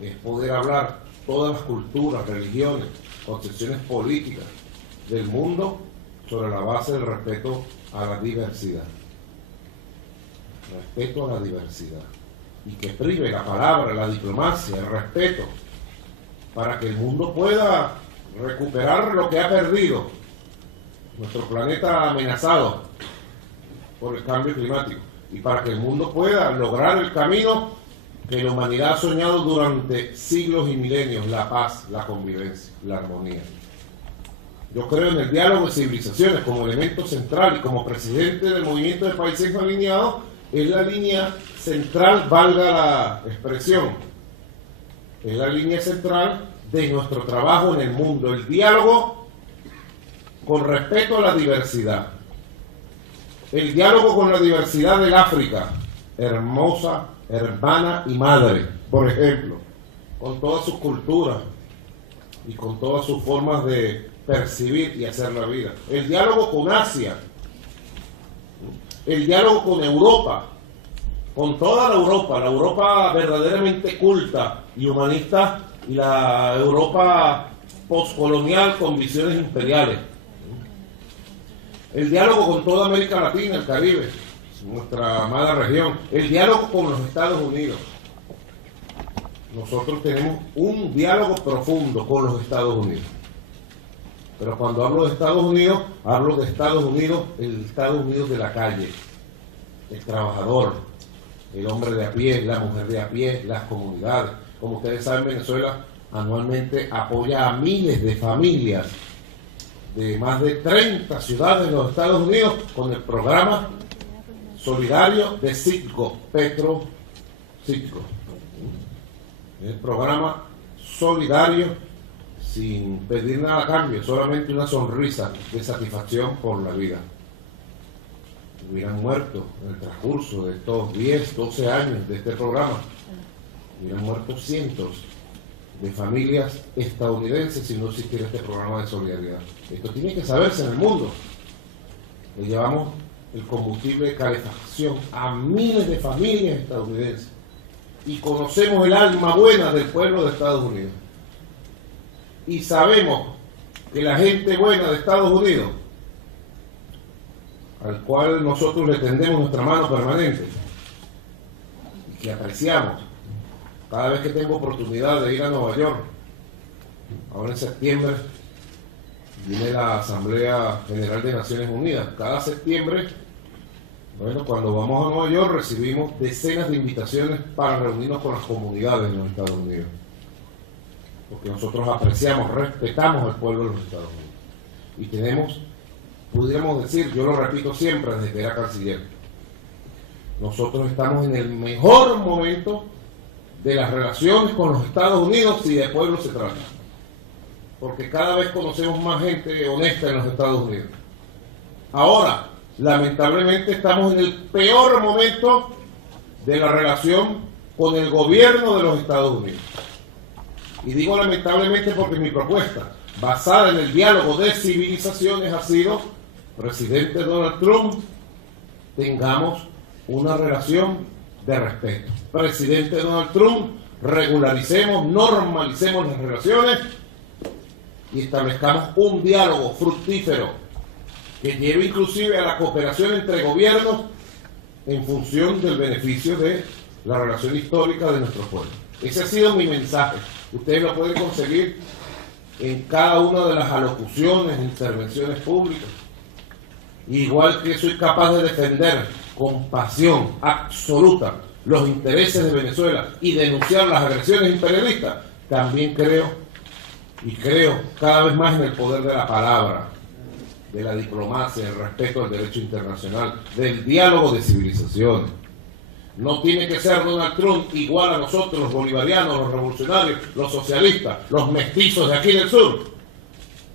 es poder hablar todas las culturas, religiones, concepciones políticas del mundo sobre la base del respeto a la diversidad. Respeto a la diversidad. Y que prive la palabra, la diplomacia, el respeto, para que el mundo pueda recuperar lo que ha perdido. Nuestro planeta amenazado por el cambio climático. Y para que el mundo pueda lograr el camino que la humanidad ha soñado durante siglos y milenios: la paz, la convivencia, la armonía. Yo creo en el diálogo de civilizaciones como elemento central, y como presidente del movimiento de países alineados, es la línea central, valga la expresión, es la línea central de nuestro trabajo en el mundo, el diálogo con respeto a la diversidad. El diálogo con la diversidad del África, hermosa, hermana y madre, por ejemplo, con todas sus culturas y con todas sus formas de percibir y hacer la vida. El diálogo con Asia, el diálogo con Europa, con toda la Europa verdaderamente culta y humanista, y la Europa postcolonial con visiones imperiales. El diálogo con toda América Latina, el Caribe, nuestra amada región. El diálogo con los Estados Unidos. Nosotros tenemos un diálogo profundo con los Estados Unidos. Pero cuando hablo de Estados Unidos, hablo de Estados Unidos, el Estados Unidos de la calle, el trabajador, el hombre de a pie, la mujer de a pie, las comunidades. Como ustedes saben, Venezuela anualmente apoya a miles de familias de más de 30 ciudades de los Estados Unidos con el programa solidario de Citgo, Petro Citgo. El programa solidario sin pedir nada a cambio, solamente una sonrisa de satisfacción por la vida. Hubieran muerto en el transcurso de estos 10, 12 años de este programa, hubieran muerto cientos de familias estadounidenses si no existiera este programa de solidaridad. Esto tiene que saberse en el mundo. Le llevamos el combustible de calefacción a miles de familias estadounidenses y conocemos el alma buena del pueblo de Estados Unidos. Y sabemos que la gente buena de Estados Unidos, al cual nosotros le tendemos nuestra mano permanente y que apreciamos, cada vez que tengo oportunidad de ir a Nueva York, ahora en septiembre viene la Asamblea General de Naciones Unidas. Cada septiembre, bueno, cuando vamos a Nueva York recibimos decenas de invitaciones para reunirnos con las comunidades de los Estados Unidos. Porque nosotros apreciamos, respetamos al pueblo de los Estados Unidos. Y tenemos, pudiéramos decir, yo lo repito siempre desde que era canciller, nosotros estamos en el mejor momento de las relaciones con los Estados Unidos si de pueblo se trata. Porque cada vez conocemos más gente honesta en los Estados Unidos. Ahora, lamentablemente estamos en el peor momento de la relación con el gobierno de los Estados Unidos. Y digo lamentablemente porque mi propuesta, basada en el diálogo de civilizaciones, ha sido: presidente Donald Trump, tengamos una relación de respeto. Presidente Donald Trump, regularicemos, normalicemos las relaciones y establezcamos un diálogo fructífero que lleve inclusive a la cooperación entre gobiernos en función del beneficio de la relación histórica de nuestro pueblo. Ese ha sido mi mensaje. Ustedes lo pueden conseguir en cada una de las alocuciones, intervenciones públicas. Igual que soy capaz de defender con pasión absoluta los intereses de Venezuela y denunciar las agresiones imperialistas, también creo cada vez más en el poder de la palabra, de la diplomacia, el respeto al derecho internacional, del diálogo de civilizaciones. No tiene que ser Donald Trump igual a nosotros, los bolivarianos, los revolucionarios, los socialistas, los mestizos de aquí del sur,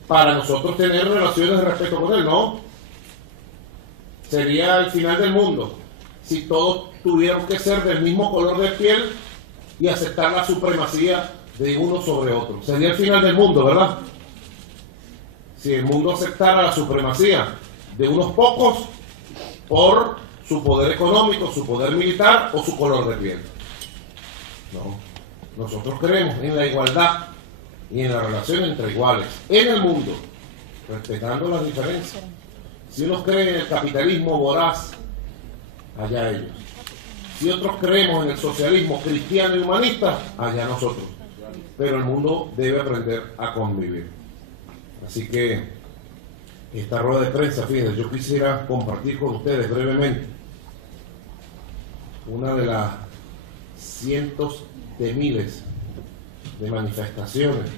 para nosotros tener relaciones de respeto con él, no. Sería el final del mundo si todos tuviéramos que ser del mismo color de piel y aceptar la supremacía de uno sobre otro. Sería el final del mundo, ¿verdad? Si el mundo aceptara la supremacía de unos pocos por su poder económico, su poder militar o su color de piel. No. Nosotros creemos en la igualdad y en la relación entre iguales en el mundo, respetando las diferencias. Si unos creen en el capitalismo voraz, allá ellos. Si otros creemos en el socialismo cristiano y humanista, allá nosotros. Pero el mundo debe aprender a convivir. Así que esta rueda de prensa, fíjense, yo quisiera compartir con ustedes brevemente una de las cientos de miles de manifestaciones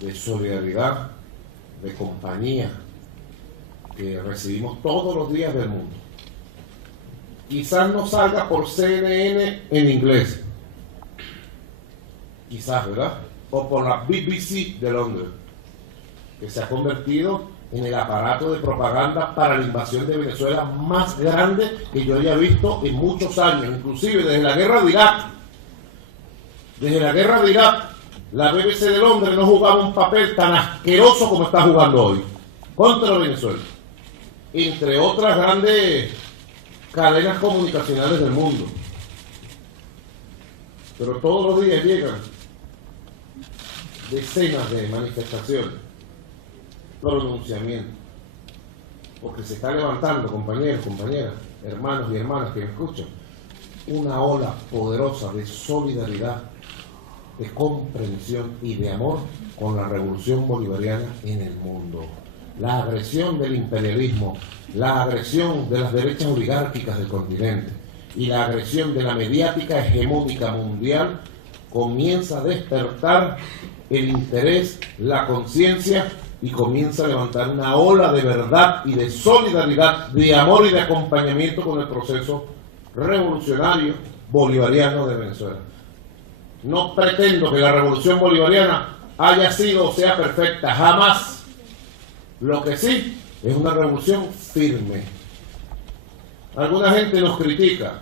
de solidaridad, de compañía que recibimos todos los días del mundo. Quizás no salga por CNN en inglés, quizás, ¿verdad? O por la BBC de Londres, que se ha convertido en el aparato de propaganda para la invasión de Venezuela más grande que yo haya visto en muchos años, inclusive desde la guerra de Irak. Desde la guerra de Irak, la BBC de Londres no jugaba un papel tan asqueroso como está jugando hoy contra Venezuela, entre otras grandes cadenas comunicacionales del mundo. Pero todos los días llegan decenas de manifestaciones, pronunciamientos, porque se está levantando, compañeros, compañeras, hermanos y hermanas que me escuchan, una ola poderosa de solidaridad, de comprensión y de amor con la revolución bolivariana en el mundo. La agresión del imperialismo, la agresión de las derechas oligárquicas del continente y la agresión de la mediática hegemónica mundial comienza a despertar el interés, la conciencia, y comienza a levantar una ola de verdad y de solidaridad, de amor y de acompañamiento con el proceso revolucionario bolivariano de Venezuela. No pretendo que la revolución bolivariana haya sido o sea perfecta, jamás. Lo que sí es una revolución firme. Alguna gente nos critica.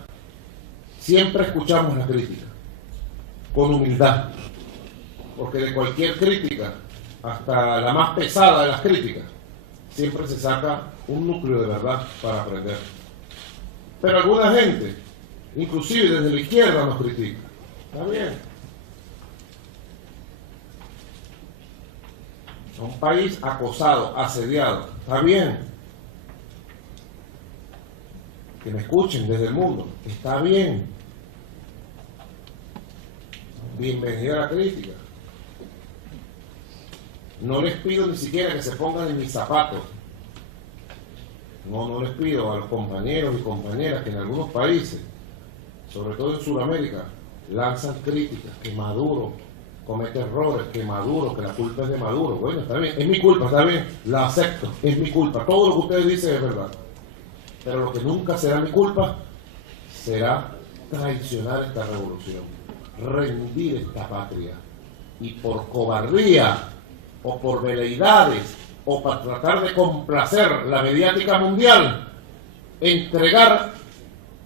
Siempre escuchamos la crítica, con humildad, porque de cualquier crítica, hasta la más pesada de las críticas, siempre se saca un núcleo de verdad para aprender. Pero alguna gente, inclusive desde la izquierda, nos critica. Está bien. Un país acosado, asediado. Está bien. Que me escuchen desde el mundo. Está bien. Bienvenida a la crítica. No les pido ni siquiera que se pongan en mis zapatos. No les pido a los compañeros y compañeras que en algunos países, sobre todo en Sudamérica, lanzan críticas, que Maduro comete errores, que Maduro, que la culpa es de Maduro. Bueno, está bien, es mi culpa, está bien, la acepto, es mi culpa. Todo lo que ustedes dicen es verdad. Pero lo que nunca será mi culpa será traicionar esta revolución, rendir esta patria. Y por cobardía, o por veleidades, o para tratar de complacer la mediática mundial, entregar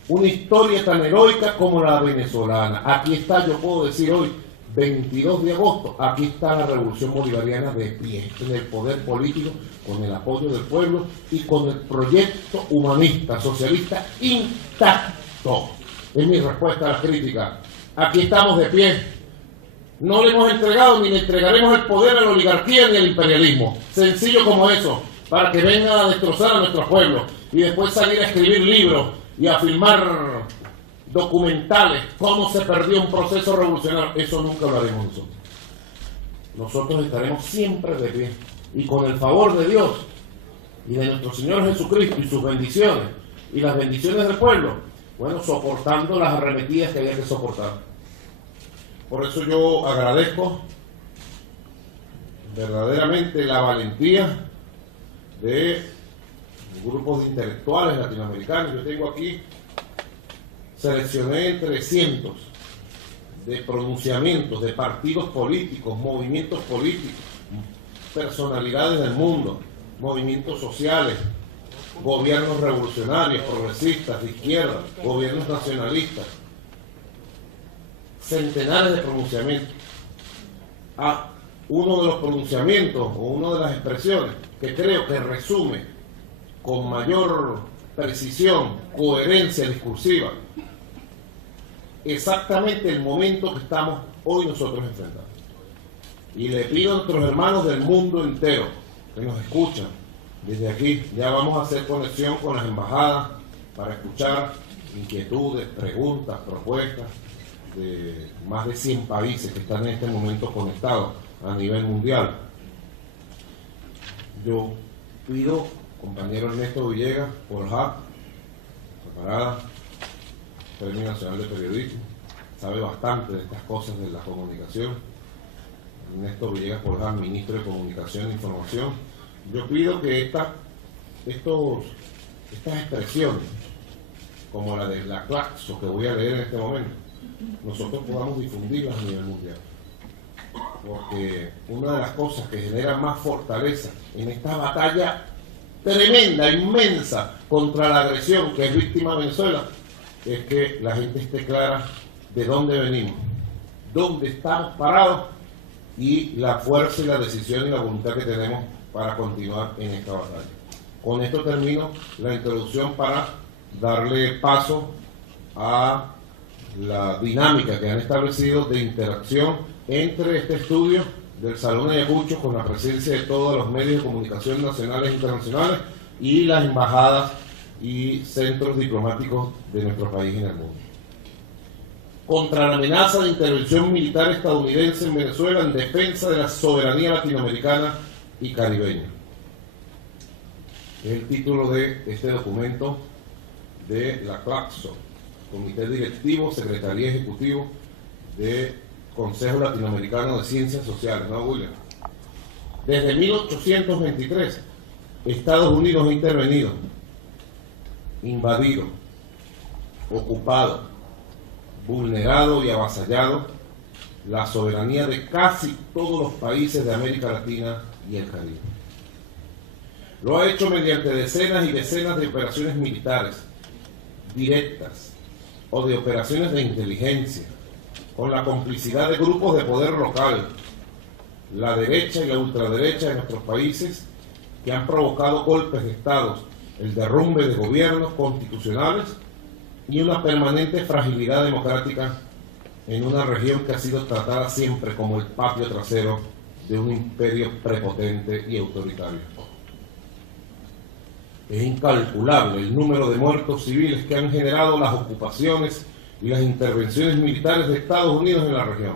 una historia tan heroica como la venezolana. Aquí está, yo puedo decir hoy, 22 de agosto, aquí está la revolución bolivariana de pie, en el poder político, con el apoyo del pueblo y con el proyecto humanista, socialista intacto. Es mi respuesta a las críticas. Aquí estamos de pie. No le hemos entregado ni le entregaremos el poder a la oligarquía ni al imperialismo. Sencillo como eso, para que vengan a destrozar a nuestros pueblos y después salir a escribir libros y a filmar documentales, cómo se perdió un proceso revolucionario. Eso nunca lo haremos nosotros. Nosotros estaremos siempre de pie y con el favor de Dios y de nuestro Señor Jesucristo y sus bendiciones y las bendiciones del pueblo, bueno, soportando las arremetidas que había que soportar. Por eso yo agradezco verdaderamente la valentía de grupos de intelectuales latinoamericanos. Yo tengo aquí, seleccioné entre cientos de pronunciamientos de partidos políticos, movimientos políticos, personalidades del mundo, movimientos sociales, gobiernos revolucionarios, progresistas, de izquierda, gobiernos nacionalistas, centenares de pronunciamientos. Uno de los pronunciamientos o una de las expresiones que creo que resume con mayor precisión, coherencia discursiva exactamente el momento que estamos hoy nosotros enfrentando. Y le pido a nuestros hermanos del mundo entero que nos escuchan desde aquí, ya vamos a hacer conexión con las embajadas para escuchar inquietudes, preguntas, propuestas de más de 100 países que están en este momento conectados a nivel mundial. Yo pido, compañero Ernesto Villegas, por JAP, preparada, Premio Nacional de Periodismo, sabe bastante de estas cosas de la comunicación. Ernesto Villegas Porján, ministro de Comunicación e Información. Yo pido que estas expresiones, como la de la Claxo, que voy a leer en este momento, nosotros podamos difundirlas a nivel mundial. Porque una de las cosas que genera más fortaleza en esta batalla tremenda, inmensa, contra la agresión que es víctima Venezuela, es que la gente esté clara de dónde venimos, dónde estamos parados y la fuerza y la decisión y la voluntad que tenemos para continuar en esta batalla. Con esto termino la introducción para darle paso a la dinámica que han establecido de interacción entre este estudio del Salón Ayacucho con la presencia de todos los medios de comunicación nacionales e internacionales y las embajadas y centros diplomáticos de nuestro país en el mundo. Contra la amenaza de intervención militar estadounidense en Venezuela en defensa de la soberanía latinoamericana y caribeña. Es el título de este documento de la CLACSO, Comité Directivo, Secretaría Ejecutivo de Consejo Latinoamericano de Ciencias Sociales, ¿no, William? Desde 1823, Estados Unidos ha intervenido, invadido, ocupado, vulnerado y avasallado la soberanía de casi todos los países de América Latina y el Caribe. Lo ha hecho mediante decenas y decenas de operaciones militares directas o de operaciones de inteligencia, con la complicidad de grupos de poder local, la derecha y la ultraderecha de nuestros países, que han provocado golpes de Estados, el derrumbe de gobiernos constitucionales y una permanente fragilidad democrática en una región que ha sido tratada siempre como el patio trasero de un imperio prepotente y autoritario. Es incalculable el número de muertos civiles que han generado las ocupaciones y las intervenciones militares de Estados Unidos en la región.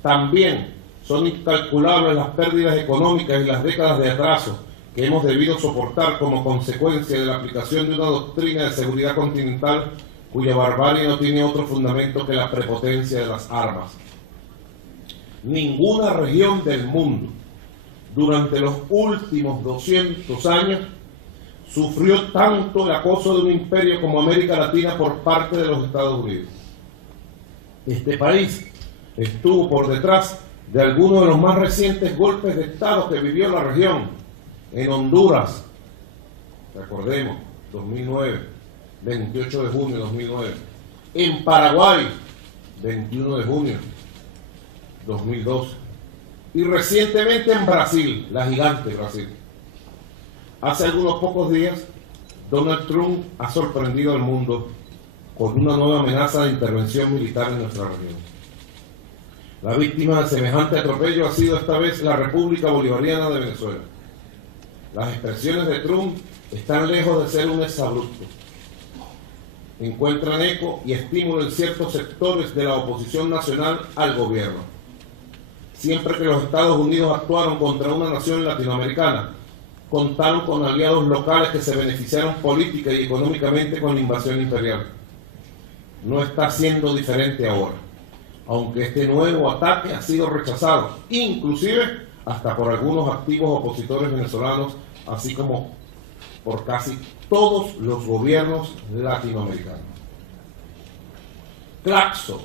También son incalculables las pérdidas económicas y las décadas de atraso que hemos debido soportar como consecuencia de la aplicación de una doctrina de seguridad continental cuya barbarie no tiene otro fundamento que la prepotencia de las armas. Ninguna región del mundo durante los últimos 200 años sufrió tanto el acoso de un imperio como América Latina por parte de los Estados Unidos. Este país estuvo por detrás de algunos de los más recientes golpes de Estado que vivió la región. En Honduras, recordemos, 2009, 28 de junio de 2009. En Paraguay, 21 de junio 2012. Y recientemente en Brasil, la gigante Brasil. Hace algunos pocos días, Donald Trump ha sorprendido al mundo con una nueva amenaza de intervención militar en nuestra región. La víctima de semejante atropello ha sido esta vez la República Bolivariana de Venezuela. Las expresiones de Trump están lejos de ser un exabrupto. Encuentran eco y estímulo en ciertos sectores de la oposición nacional al gobierno. Siempre que los Estados Unidos actuaron contra una nación latinoamericana, contaron con aliados locales que se beneficiaron política y económicamente con la invasión imperial. No está siendo diferente ahora, aunque este nuevo ataque ha sido rechazado, inclusive hasta por algunos activos opositores venezolanos, así como por casi todos los gobiernos latinoamericanos. CLACSO,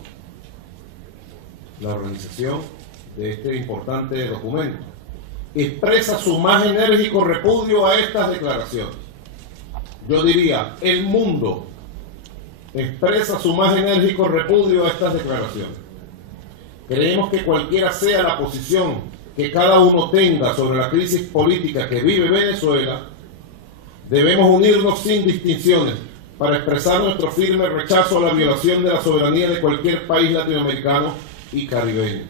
la organización de este importante documento, expresa su más enérgico repudio a estas declaraciones. Yo diría, el mundo expresa su más enérgico repudio a estas declaraciones. Creemos que cualquiera sea la posición que cada uno tenga sobre la crisis política que vive Venezuela, debemos unirnos sin distinciones para expresar nuestro firme rechazo a la violación de la soberanía de cualquier país latinoamericano y caribeño.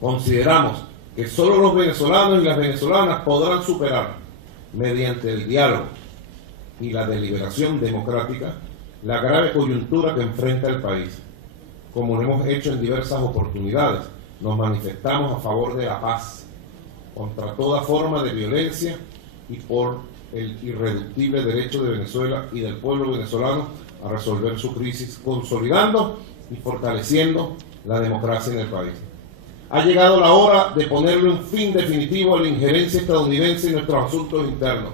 Consideramos que solo los venezolanos y las venezolanas podrán superar, mediante el diálogo y la deliberación democrática, la grave coyuntura que enfrenta el país. Como lo hemos hecho en diversas oportunidades, nos manifestamos a favor de la paz, contra toda forma de violencia y por el irreductible derecho de Venezuela y del pueblo venezolano a resolver su crisis, consolidando y fortaleciendo la democracia en el país. Ha llegado la hora de ponerle un fin definitivo a la injerencia estadounidense en nuestros asuntos internos.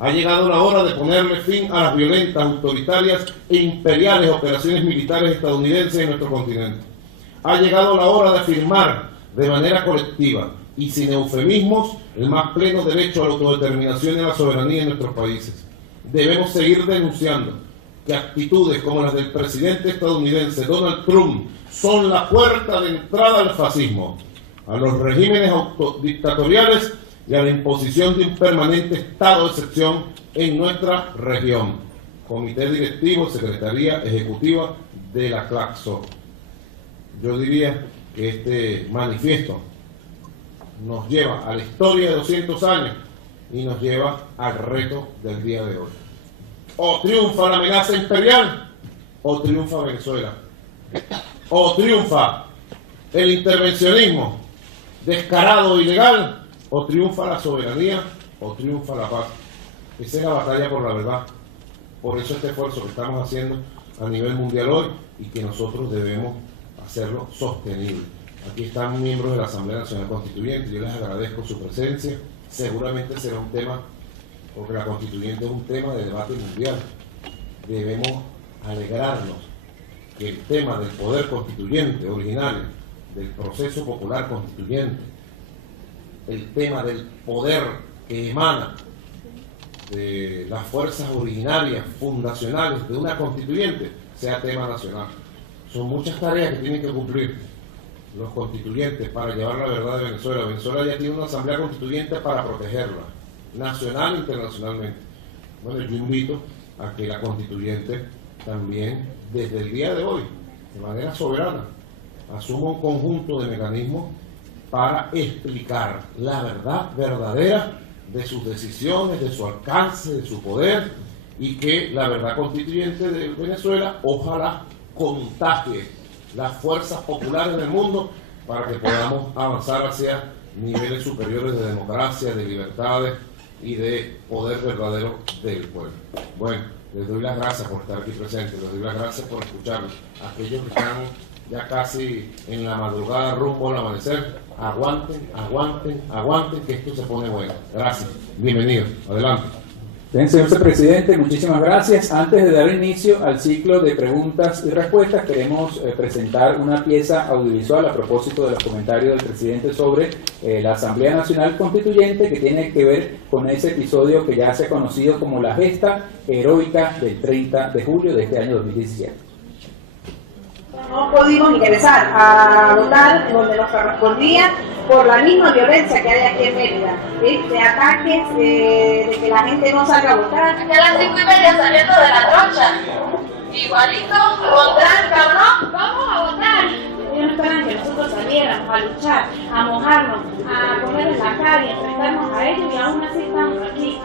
Ha llegado la hora de ponerle fin a las violentas, autoritarias e imperiales operaciones militares estadounidenses en nuestro continente. Ha llegado la hora de afirmar de manera colectiva y sin eufemismos el más pleno derecho a la autodeterminación y a la soberanía en nuestros países. Debemos seguir denunciando que actitudes como las del presidente estadounidense Donald Trump son la puerta de entrada al fascismo, a los regímenes dictatoriales y a la imposición de un permanente estado de excepción en nuestra región. Comité Directivo, Secretaría Ejecutiva de la CLACSO. Yo diría que este manifiesto nos lleva a la historia de 200 años y nos lleva al reto del día de hoy. O triunfa la amenaza imperial, o triunfa Venezuela. O triunfa el intervencionismo descarado e ilegal, o triunfa la soberanía, o triunfa la paz. Esa es la batalla por la verdad. Por eso este esfuerzo que estamos haciendo a nivel mundial hoy y que nosotros debemos hacerlo sostenible. Aquí están miembros de la Asamblea Nacional Constituyente, yo les agradezco su presencia. Seguramente será un tema, porque la Constituyente es un tema de debate mundial. Debemos alegrarnos que el tema del poder constituyente originario, del proceso popular constituyente, el tema del poder que emana de las fuerzas originarias, fundacionales de una constituyente, sea tema nacional. Son muchas tareas que tienen que cumplir los constituyentes para llevar la verdad de Venezuela. Venezuela ya tiene una asamblea constituyente para protegerla, nacional e internacionalmente. Bueno, yo invito a que la constituyente también, desde el día de hoy, de manera soberana, asuma un conjunto de mecanismos para explicar la verdad verdadera de sus decisiones, de su alcance, de su poder, y que la verdad constituyente de Venezuela ojalá contagie las fuerzas populares del mundo para que podamos avanzar hacia niveles superiores de democracia, de libertades y de poder verdadero del pueblo. Bueno, les doy las gracias por estar aquí presentes, les doy las gracias por escucharnos. Aquellos que están ya casi en la madrugada rumbo al amanecer, aguanten, aguanten, aguanten, que esto se pone bueno. Gracias. Bienvenidos. Adelante. Bien, señor presidente, muchísimas gracias. Antes de dar inicio al ciclo de preguntas y respuestas, queremos presentar una pieza audiovisual a propósito de los comentarios del presidente sobre la Asamblea Nacional Constituyente, que tiene que ver con ese episodio que ya se ha conocido como la gesta heroica del 30 de julio de este año 2017. No pudimos ingresar a votar donde nos correspondía por la misma violencia que hay aquí en Mérida, de ataques, de que la gente no salga a votar. Aquí a las 5:30 saliendo de la trocha, igualito, con tranca o no, vamos a votar. Ellos no esperan que nosotros saliéramos a luchar, a mojarnos, a comer en la calle, a enfrentarnos a ellos, y aún así estamos aquí.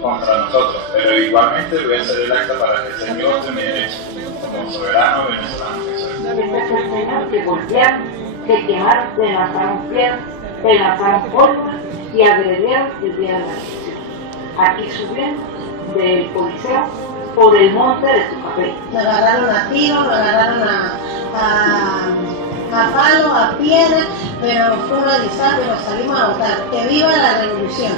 Contra nosotros, pero igualmente voy a hacer el acta para que se me goce mi derecho como soberano venezolano que soy. Tenemos que golpear, que quemar, de lanzaron piedras, de lanzaron polvo y agredieron el día de la elección. Aquí subieron del Coliseo por el monte de su papel. Lo agarraron a tiros, lo agarraron a palos, a piedras, pero fue una desastre, nos salimos a votar. ¡Que viva la revolución!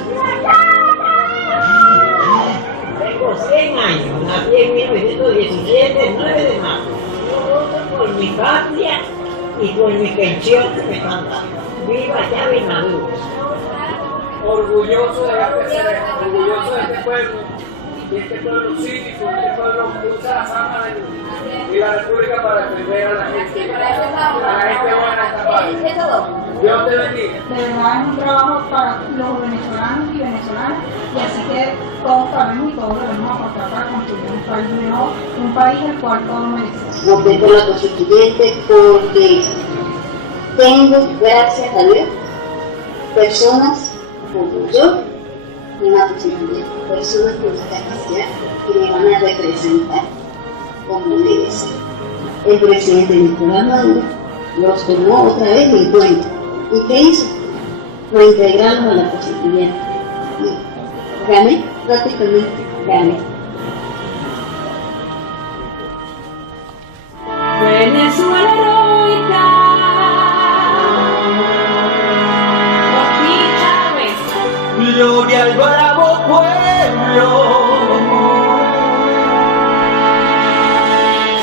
Tengo 100 años, nací en 1917, 9 de marzo. Yo voto por mi patria y por mi pensión que me están dando. ¡Viva Chávez Maduro! Orgulloso de orgulloso de este pueblo, cívico, este pueblo que usa las armas de la República para defender a la gente buena de esta patria. Es todo. Dios te bendiga. De verdad es un trabajo para los venezolanos y venezolanas, y así que todos sabemos y todos debemos aportar para construir un país mejor, un país el cual todos merecemos. Voté por la constituyente porque tengo, gracias a Dios, personas como yo en la constituyente, personas con la capacidad que me van a representar como debe ser. El presidente Nicolás Maduro los tomó otra vez en cuenta. ¿Y qué hizo? Lo integraron a la constituyente. Y gané, prácticamente gané. Venezuela heroica, Chávez. Gloria al bravo pueblo.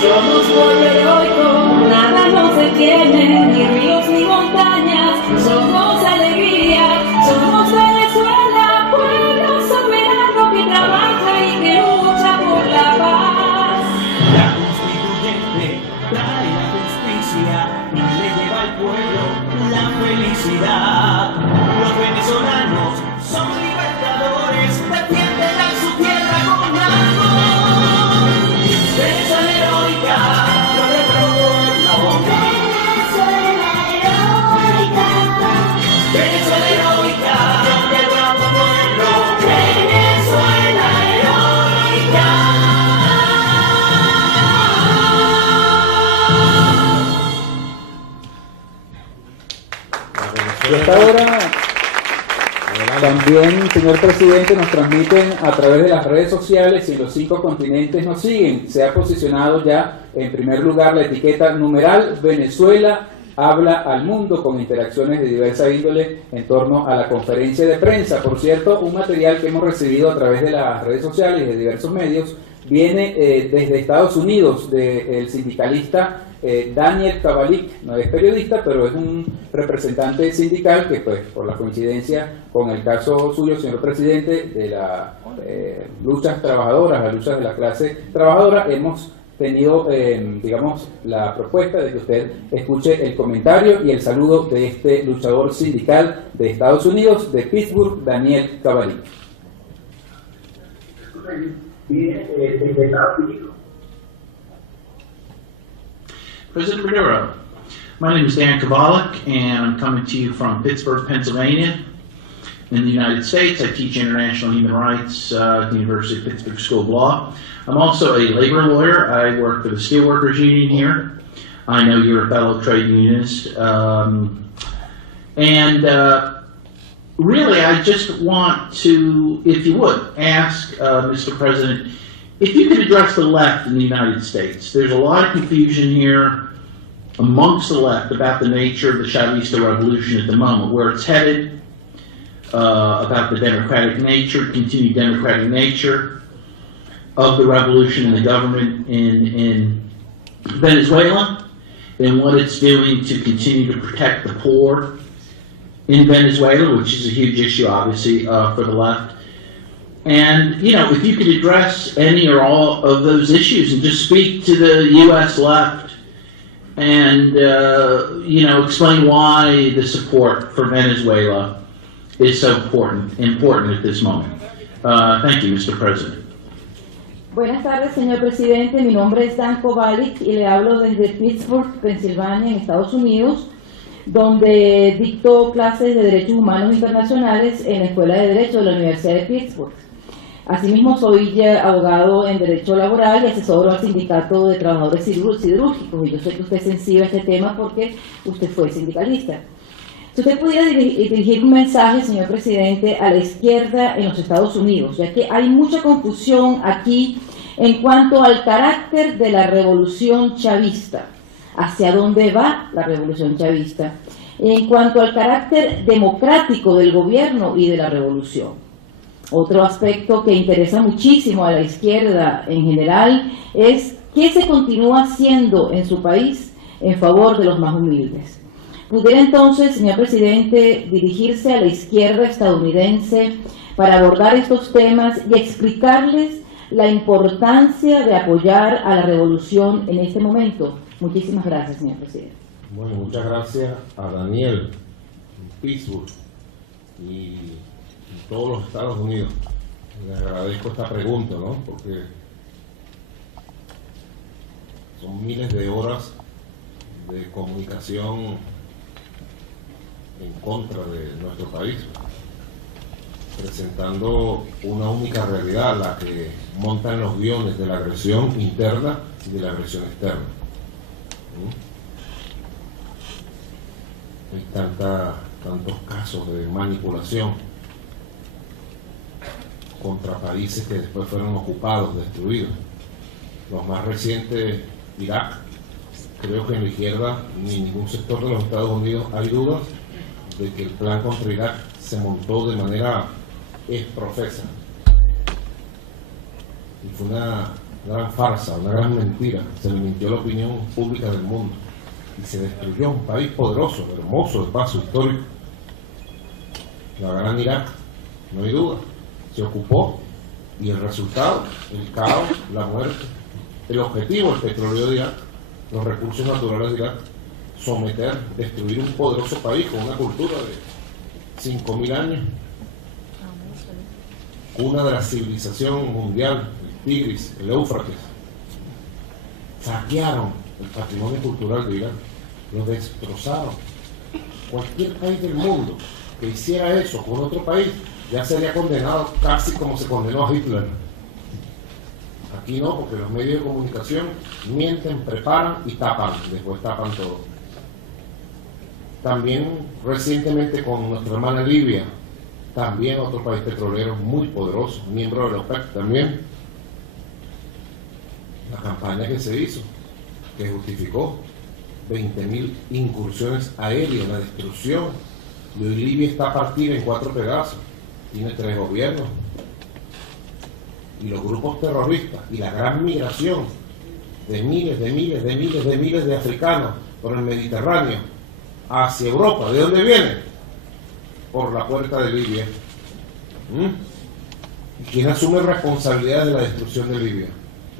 Somos pueblo heroico, nada nos detiene, ni ríos ni montañas, somos alegría, somos Venezuela, pueblo soberano que trabaja y que lucha por la paz. La constituyente trae la justicia y le lleva al pueblo la felicidad. Los venezolanos son libertadores, defienden a su tierra con amor. Venezuela heroica, lo reprobo. Venezuela heroica, Venezuela heroica, donde el bravo pueblo. Venezuela heroica. Y hasta ahora también, señor presidente, nos transmiten a través de las redes sociales y en los 5 continentes nos siguen. Se ha posicionado ya en primer lugar la etiqueta numeral Venezuela habla al mundo, con interacciones de diversa índole en torno a la conferencia de prensa. Por cierto, un material que hemos recibido a través de las redes sociales y de diversos medios viene desde Estados Unidos, del sindicalista Daniel Kavalik. No es periodista, pero es un representante sindical que, pues, por la coincidencia con el caso suyo, señor presidente, de las luchas trabajadoras, las luchas de la clase trabajadora, hemos tenido, digamos, la propuesta de que usted escuche el comentario y el saludo de este luchador sindical de Estados Unidos, de Pittsburgh, Daniel Kavalik. President Maduro, my name is Dan Kovalik, and I'm coming to you from Pittsburgh, Pennsylvania, in the United States. I teach international human rights at the University of Pittsburgh School of Law. I'm also a labor lawyer. I work for the Steelworkers Union here. I know you're a fellow trade unionist. Really, I just want to, if you would, ask Mr. President, if you could address the left in the United States. There's a lot of confusion here amongst the left about the nature of the Chavista revolution at the moment, where it's headed, about the democratic nature, continued democratic nature of the revolution and the government in Venezuela, and what it's doing to continue to protect the poor in Venezuela, which is a huge issue, obviously, for the left. And, you know, if you could address any or all of those issues and just speak to the U.S. left and, you know, explain why the support for Venezuela is so important at this moment. Thank you, Mr. President. Buenas tardes, señor presidente. Mi nombre es Dan Kovalik y le hablo desde Pittsburgh, Pensilvania, en Estados Unidos, donde dicto clases de Derechos Humanos Internacionales en la Escuela de Derecho de la Universidad de Pittsburgh. Asimismo, soy abogado en Derecho Laboral y asesoro al Sindicato de Trabajadores Siderúrgicos, y yo sé que usted es sensible a este tema porque usted fue sindicalista. Si usted pudiera dirigir un mensaje, señor presidente, a la izquierda en los Estados Unidos, ya que hay mucha confusión aquí en cuanto al carácter de la revolución chavista, hacia dónde va la revolución chavista, en cuanto al carácter democrático del gobierno y de la revolución. Otro aspecto que interesa muchísimo a la izquierda en general es qué se continúa haciendo en su país en favor de los más humildes. ¿Pudiera entonces, señor presidente, dirigirse a la izquierda estadounidense para abordar estos temas y explicarles la importancia de apoyar a la revolución en este momento? Muchísimas gracias, señor presidente. Bueno, muchas gracias a Daniel en Pittsburgh y todos los Estados Unidos. Le agradezco esta pregunta, ¿no? Porque son miles de horas de comunicación en contra de nuestro país, presentando una única realidad, la que montan los guiones de la agresión interna y de la agresión externa. Hay tantos casos de manipulación contra países que después fueron ocupados, destruidos. Los más recientes, Irak. Creo que en la izquierda ni en ningún sector de los Estados Unidos hay dudas de que el plan contra Irak se montó de manera profesa. Y fue una gran farsa, una gran mentira. Se le mintió a la opinión pública del mundo. Y se destruyó un país poderoso, hermoso, de paso histórico. La gran Irak, no hay duda. Se ocupó y el resultado, el caos, la muerte. El objetivo, el petróleo de Irak, los recursos naturales de Irak, someter, destruir un poderoso país con una cultura de 5.000 años, una de la civilización mundial, el Tigris, el Éufrates. Saquearon el patrimonio cultural de Irak, lo destrozaron. Cualquier país del mundo que hiciera eso con otro país ya sería condenado casi como se condenó a Hitler. Aquí no, porque los medios de comunicación mienten, preparan y tapan, después tapan todo. También recientemente con nuestra hermana Libia, también otro país petrolero muy poderoso, miembro de la OPEC también. La campaña que se hizo, que justificó 20.000 incursiones aéreas, la destrucción. Y hoy Libia está partida en 4 pedazos, tiene 3 gobiernos. Y los grupos terroristas y la gran migración de miles de africanos por el Mediterráneo hacia Europa. ¿De dónde vienen? Por la puerta de Libia. ¿Y quién asume responsabilidad de la destrucción de Libia?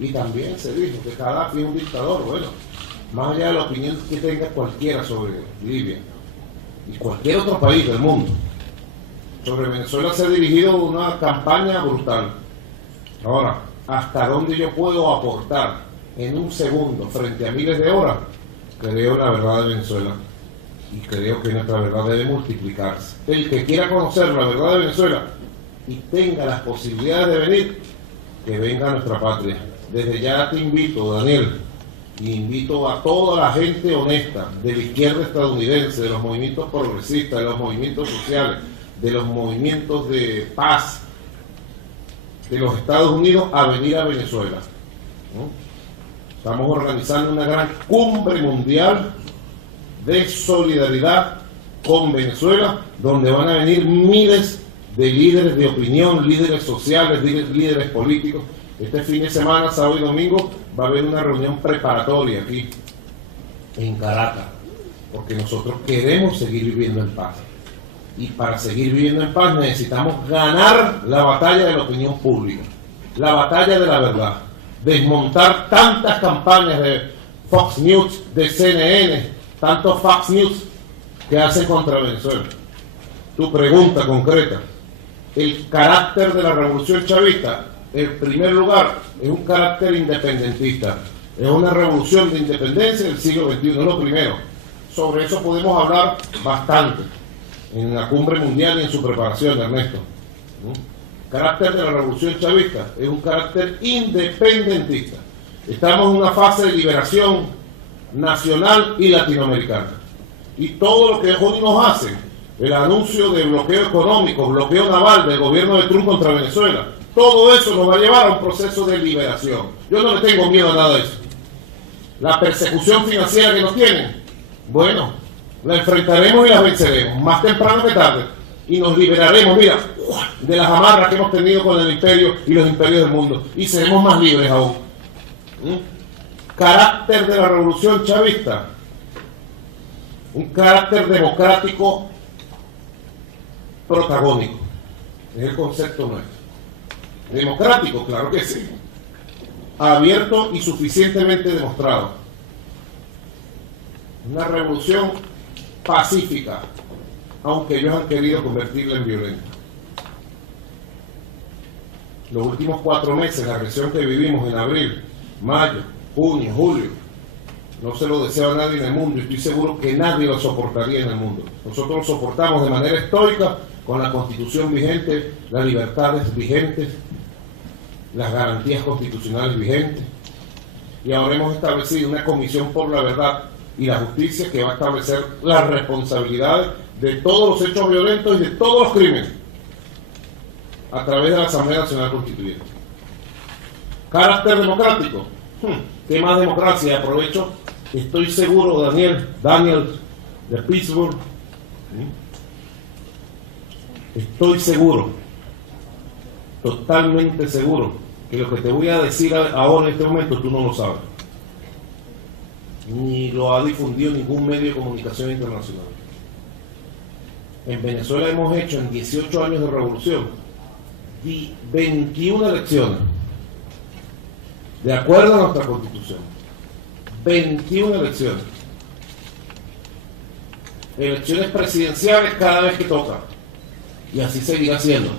Y también se dijo que Gaddafi es un dictador. Bueno, más allá de la opinión que tenga cualquiera sobre Libia y cualquier otro país del mundo, sobre Venezuela se ha dirigido una campaña brutal. Ahora, ¿hasta dónde yo puedo aportar en un segundo frente a miles de horas? Creo en la verdad de Venezuela y creo que nuestra verdad debe multiplicarse. El que quiera conocer la verdad de Venezuela y tenga las posibilidades de venir, que venga a nuestra patria. Desde ya te invito, Daniel, y invito a toda la gente honesta de la izquierda estadounidense, de los movimientos progresistas, de los movimientos sociales, de los movimientos de paz de los Estados Unidos a venir a Venezuela. Estamos organizando una gran cumbre mundial de solidaridad con Venezuela, donde van a venir miles de líderes de opinión, líderes sociales, líderes políticos. Este fin de semana, sábado y domingo, va a haber una reunión preparatoria aquí en Caracas, porque nosotros queremos seguir viviendo en paz. Y para seguir viviendo en paz necesitamos ganar la batalla de la opinión pública, la batalla de la verdad, desmontar tantas campañas de Fox News, de CNN, tantos Fox News que hacen contra Venezuela. Tu pregunta concreta, el carácter de la revolución chavista, en primer lugar, es un carácter independentista, es una revolución de independencia del siglo XXI, es lo primero. Sobre eso podemos hablar bastante en la cumbre mundial y en su preparación, Ernesto. Carácter de la revolución chavista es un carácter independentista. Estamos en una fase de liberación nacional y latinoamericana. Y todo lo que hoy nos hacen, el anuncio de bloqueo económico, bloqueo naval del gobierno de Trump contra Venezuela, todo eso nos va a llevar a un proceso de liberación. Yo no le tengo miedo a nada de eso. La persecución financiera que nos tienen, bueno, la enfrentaremos y la venceremos, más temprano que tarde, y nos liberaremos, mira, de las amarras que hemos tenido con el imperio y los imperios del mundo, y seremos más libres aún. Carácter de la revolución chavista, un carácter democrático protagónico, es el concepto nuestro. Democrático, claro que sí, abierto y suficientemente demostrado. Una revolución pacífica, aunque ellos han querido convertirla en violenta. Los últimos 4 meses, la agresión que vivimos en abril, mayo, junio, julio, no se lo deseo a nadie en el mundo y estoy seguro que nadie lo soportaría en el mundo. Nosotros lo soportamos de manera estoica, con la Constitución vigente, las libertades vigentes, las garantías constitucionales vigentes. Y ahora hemos establecido una comisión por la verdad y la justicia que va a establecer las responsabilidades de todos los hechos violentos y de todos los crímenes a través de la Asamblea Nacional Constituyente. Carácter democrático. ¿Qué más democracia? Aprovecho, estoy seguro, Daniel de Pittsburgh, estoy seguro, totalmente seguro, que lo que te voy a decir ahora en este momento tú no lo sabes. Ni lo ha difundido ningún medio de comunicación internacional. En Venezuela hemos hecho en 18 años de revolución 21 elecciones, de acuerdo a nuestra Constitución. 21 elecciones. Elecciones presidenciales cada vez que toca. Y así seguirá siendo.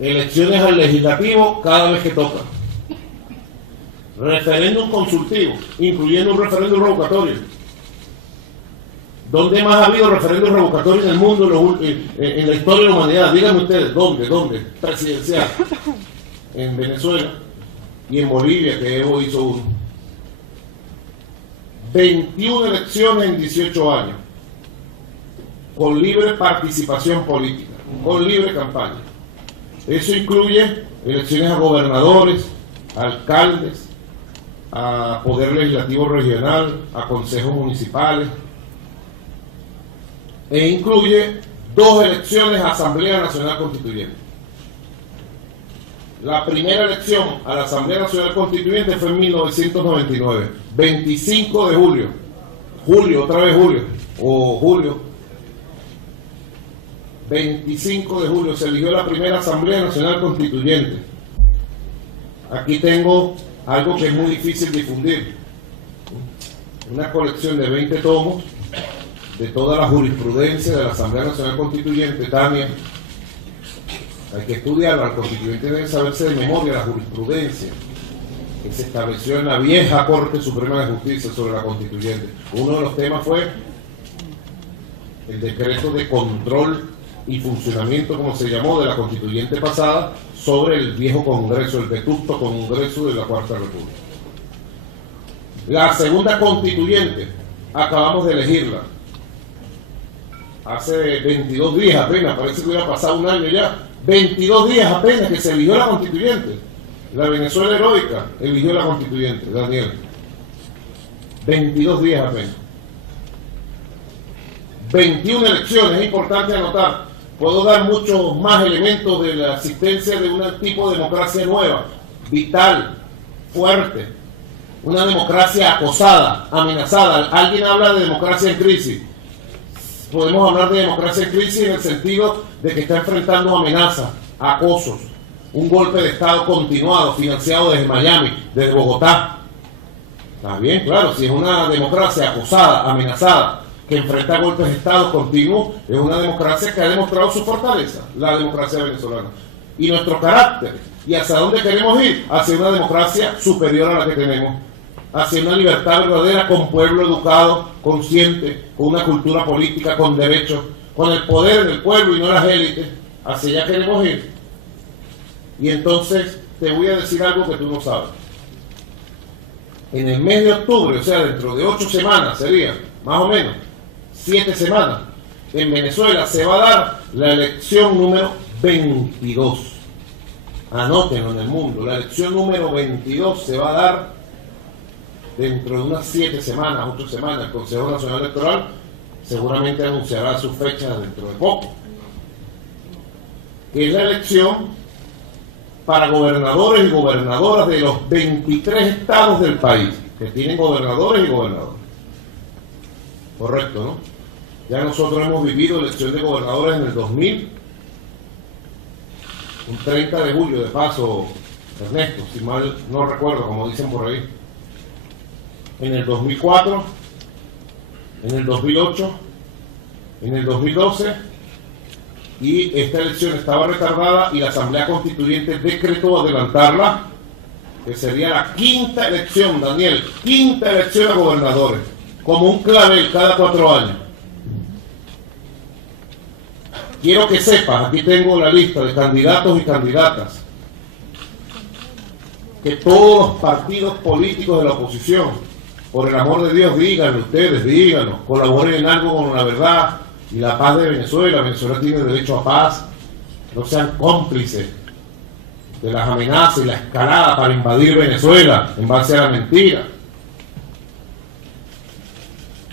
Elecciones al legislativo cada vez que toca. Referéndum consultivo, incluyendo un referéndum revocatorio. ¿Dónde más ha habido referéndum revocatorio en el mundo en la historia de la humanidad? Díganme ustedes, ¿dónde? Presidencial. En Venezuela y en Bolivia, que Evo hizo uno. 21 elecciones en 18 años, con libre participación política, con libre campaña. Eso incluye elecciones a gobernadores, a alcaldes, a poder legislativo regional, a consejos municipales, e incluye 2 elecciones a Asamblea Nacional Constituyente. La primera elección a la Asamblea Nacional Constituyente fue en 1999, 25 de julio, otra vez julio, 25 de julio se eligió la primera Asamblea Nacional Constituyente. Aquí tengo algo que es muy difícil difundir, una colección de 20 tomos de toda la jurisprudencia de la Asamblea Nacional Constituyente. Tania, hay que estudiarla, el constituyente debe saberse de memoria la jurisprudencia que se estableció en la vieja Corte Suprema de Justicia sobre la constituyente. Uno de los temas fue el decreto de control y funcionamiento, como se llamó, de la constituyente pasada sobre el viejo Congreso, el vetusto Congreso de la Cuarta República. La segunda constituyente, acabamos de elegirla hace 22 días apenas, parece que hubiera pasado un año ya. 22 días apenas que se eligió la constituyente. La Venezuela heroica eligió la constituyente, Daniel. 22 días apenas. 21 elecciones, es importante anotar. Puedo dar muchos más elementos de la existencia de un tipo de democracia nueva, vital, fuerte. Una democracia acosada, amenazada. Alguien habla de democracia en crisis. Podemos hablar de democracia en crisis en el sentido de que está enfrentando amenazas, acosos, un golpe de Estado continuado, financiado desde Miami, desde Bogotá. Está bien, claro, si es una democracia acosada, amenazada, que enfrenta golpes de Estado continuos, es una democracia que ha demostrado su fortaleza, la democracia venezolana. Y nuestro carácter, y hacia dónde queremos ir, hacia una democracia superior a la que tenemos, hacia una libertad verdadera con pueblo educado, consciente, con una cultura política, con derechos, con el poder del pueblo y no las élites. Hacia allá queremos ir. Y entonces te voy a decir algo que tú no sabes. En el mes de octubre, o sea, dentro de 8 semanas sería, más o menos, 7 semanas, en Venezuela se va a dar la elección número 22. Anótenlo en el mundo, la elección número 22 se va a dar dentro de unas 7 semanas, 8 semanas. El Consejo Nacional Electoral seguramente anunciará su fecha dentro de poco. Que es la elección para gobernadores y gobernadoras de los 23 estados del país, que tienen gobernadores y gobernadoras. Correcto, ¿no? Ya nosotros hemos vivido elección de gobernadores en el 2000, un 30 de julio, de paso, Ernesto, si mal no recuerdo, como dicen por ahí. En el 2004 en el 2008, en el 2012, y esta elección estaba retardada y la Asamblea Constituyente decretó adelantarla, que sería la quinta elección, Daniel, quinta elección a gobernadores, como un clavel cada 4 años. Quiero que sepas, aquí tengo la lista de candidatos y candidatas, que todos los partidos políticos de la oposición, por el amor de Dios, díganlo ustedes, díganlo, colaboren en algo con la verdad y la paz de Venezuela. Venezuela tiene derecho a paz, no sean cómplices de las amenazas y la escalada para invadir Venezuela en base a la mentira.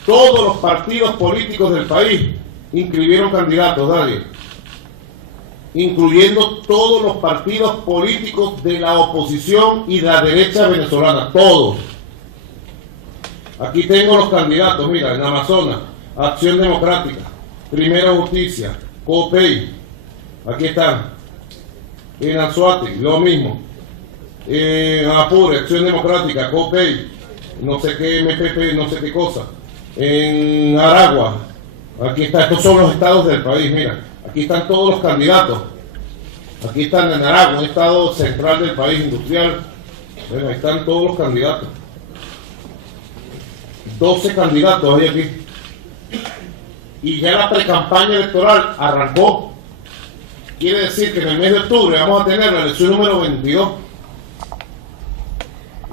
Todos los partidos políticos del país inscribieron candidatos, Daniel, incluyendo todos los partidos políticos de la oposición y de la derecha venezolana, todos. Aquí tengo los candidatos, mira, en Amazonas, Acción Democrática, Primera Justicia, COPEI, aquí están. En Anzoátegui, lo mismo. En Apure, Acción Democrática, COPEI, no sé qué MPP, no sé qué cosa. En Aragua, aquí está, estos son los estados del país, mira, aquí están todos los candidatos. Aquí están en Aragua, un estado central del país industrial. Bueno, ahí están todos los candidatos. 12 candidatos hay aquí. Y ya la precampaña electoral arrancó. Quiere decir que en el mes de octubre vamos a tener la elección número 22.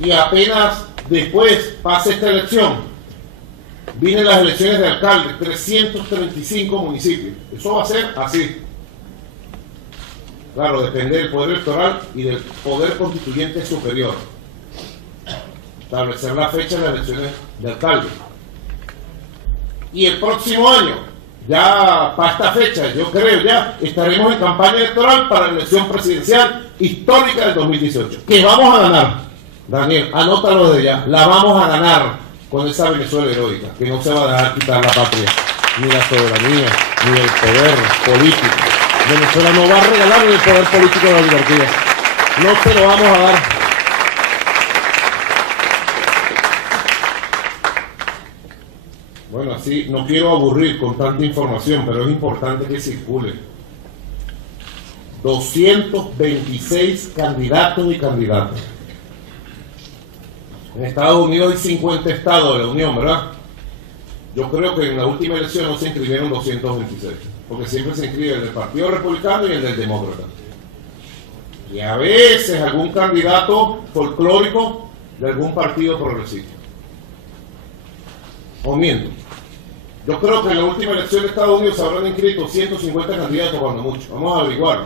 Y apenas después pase esta elección, vienen las elecciones de alcalde, 335 municipios. Eso va a ser así. Claro, depende del poder electoral y del poder constituyente superior. Establecer la fecha de las elecciones de alcalde. Y el próximo año, ya para esta fecha, yo creo ya, estaremos en campaña electoral para la elección presidencial histórica del 2018. Que vamos a ganar, Daniel, anótalo desde ya, la vamos a ganar con esa Venezuela heroica, que no se va a dejar quitar la patria, ni la soberanía, ni el poder político. Venezuela no va a regalar el poder político de la oligarquía. No se lo vamos a dar. Bueno, así no quiero aburrir con tanta información, pero es importante que circule. 226 candidatos y candidatas. En Estados Unidos hay 50 estados de la Unión, ¿verdad? Yo creo que en la última elección no se inscribieron 226, porque siempre se inscribe el del Partido Republicano y el del Demócrata. Y a veces algún candidato folclórico de algún partido progresista. O miento. Yo creo que en la última elección de Estados Unidos se habrán inscrito 150 candidatos cuando mucho. Vamos a averiguarlo.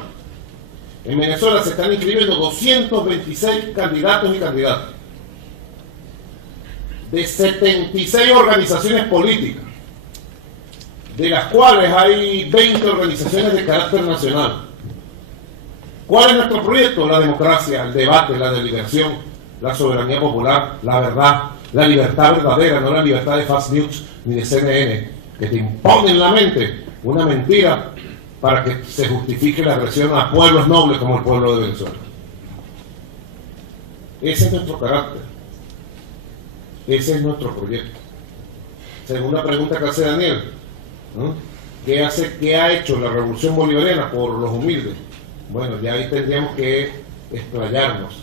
En Venezuela se están inscribiendo 226 candidatos y candidatas de 76 organizaciones políticas, de las cuales hay 20 organizaciones de carácter nacional. ¿Cuál es nuestro proyecto? La democracia, el debate, la deliberación, la soberanía popular, la verdad, la libertad verdadera, no la libertad de Fast News ni de CNN, que te imponen en la mente una mentira para que se justifique la agresión a pueblos nobles como el pueblo de Venezuela. Ese es nuestro carácter. Ese es nuestro proyecto. Segunda pregunta que hace Daniel, ¿no? ¿Qué ha hecho la revolución bolivariana por los humildes? Bueno, ya ahí tendríamos que explayarnos.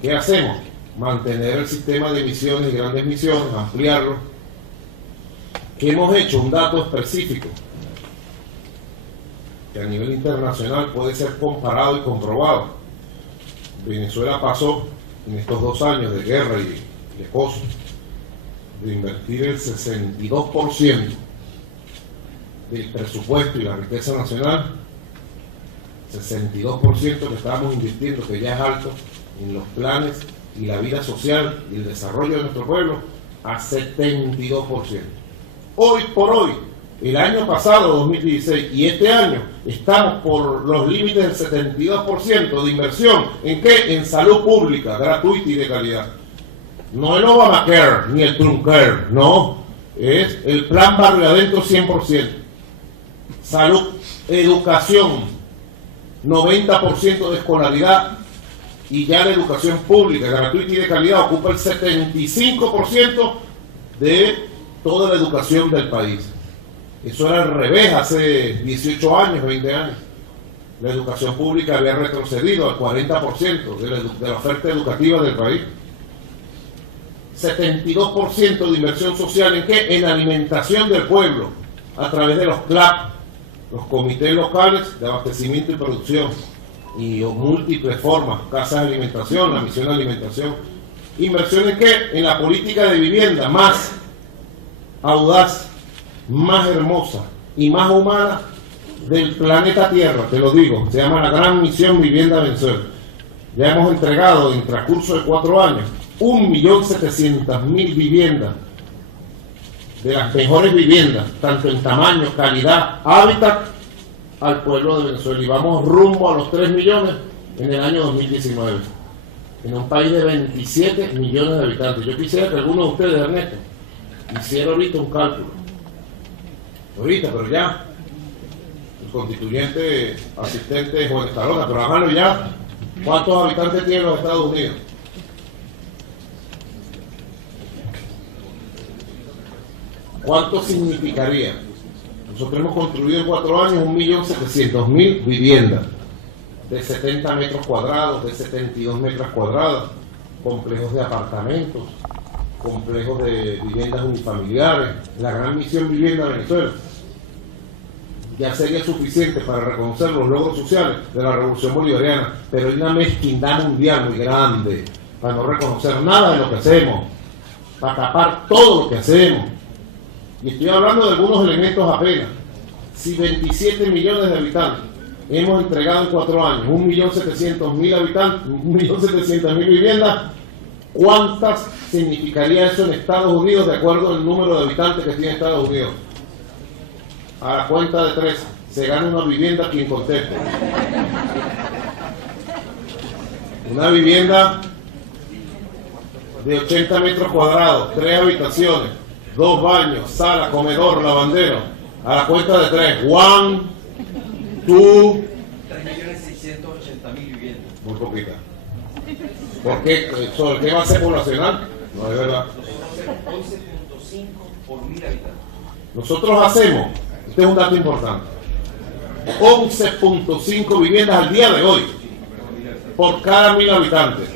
¿Qué hacemos? Mantener el sistema de misiones y grandes misiones, ampliarlo. ¿Qué hemos hecho? Un dato específico que a nivel internacional puede ser comparado y comprobado. Venezuela pasó en estos 2 años de guerra y de cosas, de invertir el 62% del presupuesto y la riqueza nacional, 62% que estábamos invirtiendo, que ya es alto, en los planes y la vida social y el desarrollo de nuestro pueblo, a 72%. Hoy por hoy, el año pasado, 2016, y este año, estamos por los límites del 72% de inversión. ¿En qué? En salud pública, gratuita y de calidad. No el Obamacare ni el Trumpcare, no. Es el plan Barrio Adentro 100%. Salud, educación, 90% de escolaridad, y ya la educación pública, gratuita y de calidad, ocupa el 75% de toda la educación del país. Eso era al revés hace 18 años, 20 años. La educación pública había retrocedido al 40% de la oferta educativa del país. 72% de inversión social ¿en qué? En alimentación del pueblo, a través de los CLAP, los comités locales de abastecimiento y producción, y múltiples formas, casas de alimentación, la misión de alimentación. Inversión en qué? En la política de vivienda más audaz, más hermosa y más humana del planeta Tierra, te lo digo. Se llama la Gran Misión Vivienda Venezuela. Ya hemos entregado en transcurso de 4 años 1.700.000 viviendas, de las mejores viviendas, tanto en tamaño, calidad, hábitat, al pueblo de Venezuela, y vamos rumbo a los 3 millones en el año 2019, en un país de 27 millones de habitantes. Yo quisiera que alguno de ustedes, Ernesto, hiciera ahorita un cálculo, ahorita, pero ya, el constituyente asistente Juan Escalona, pero háganlo ya. ¿Cuántos habitantes tienen los Estados Unidos? ¿Cuánto significaría? Nosotros hemos construido en 4 años 1.700.000 viviendas de 70 metros cuadrados, de 72 metros cuadrados, complejos de apartamentos, complejos de viviendas unifamiliares, la Gran Misión Vivienda Venezuela. Ya sería suficiente para reconocer los logros sociales de la Revolución Bolivariana, pero hay una mezquindad mundial muy grande para no reconocer nada de lo que hacemos, para tapar todo lo que hacemos. Y estoy hablando de algunos elementos apenas. Si 27 millones de habitantes hemos entregado en 4 años 1.700.000 habitantes, 1.700.000 viviendas, ¿cuántas significaría eso en Estados Unidos de acuerdo al número de habitantes que tiene Estados Unidos? A la cuenta de 3, se gana una vivienda quien conteste. Una vivienda de 80 metros cuadrados, 3 habitaciones, 2 baños, sala, comedor, lavandero. A la cuenta de 3. 1, 2. 3.680.000 viviendas. Muy poquita. ¿Por qué? ¿Sobre qué base poblacional? No es verdad. 11.5 por 1.000 habitantes. Nosotros hacemos, este es un dato importante, 11.5 viviendas al día de hoy por cada 1.000 habitantes.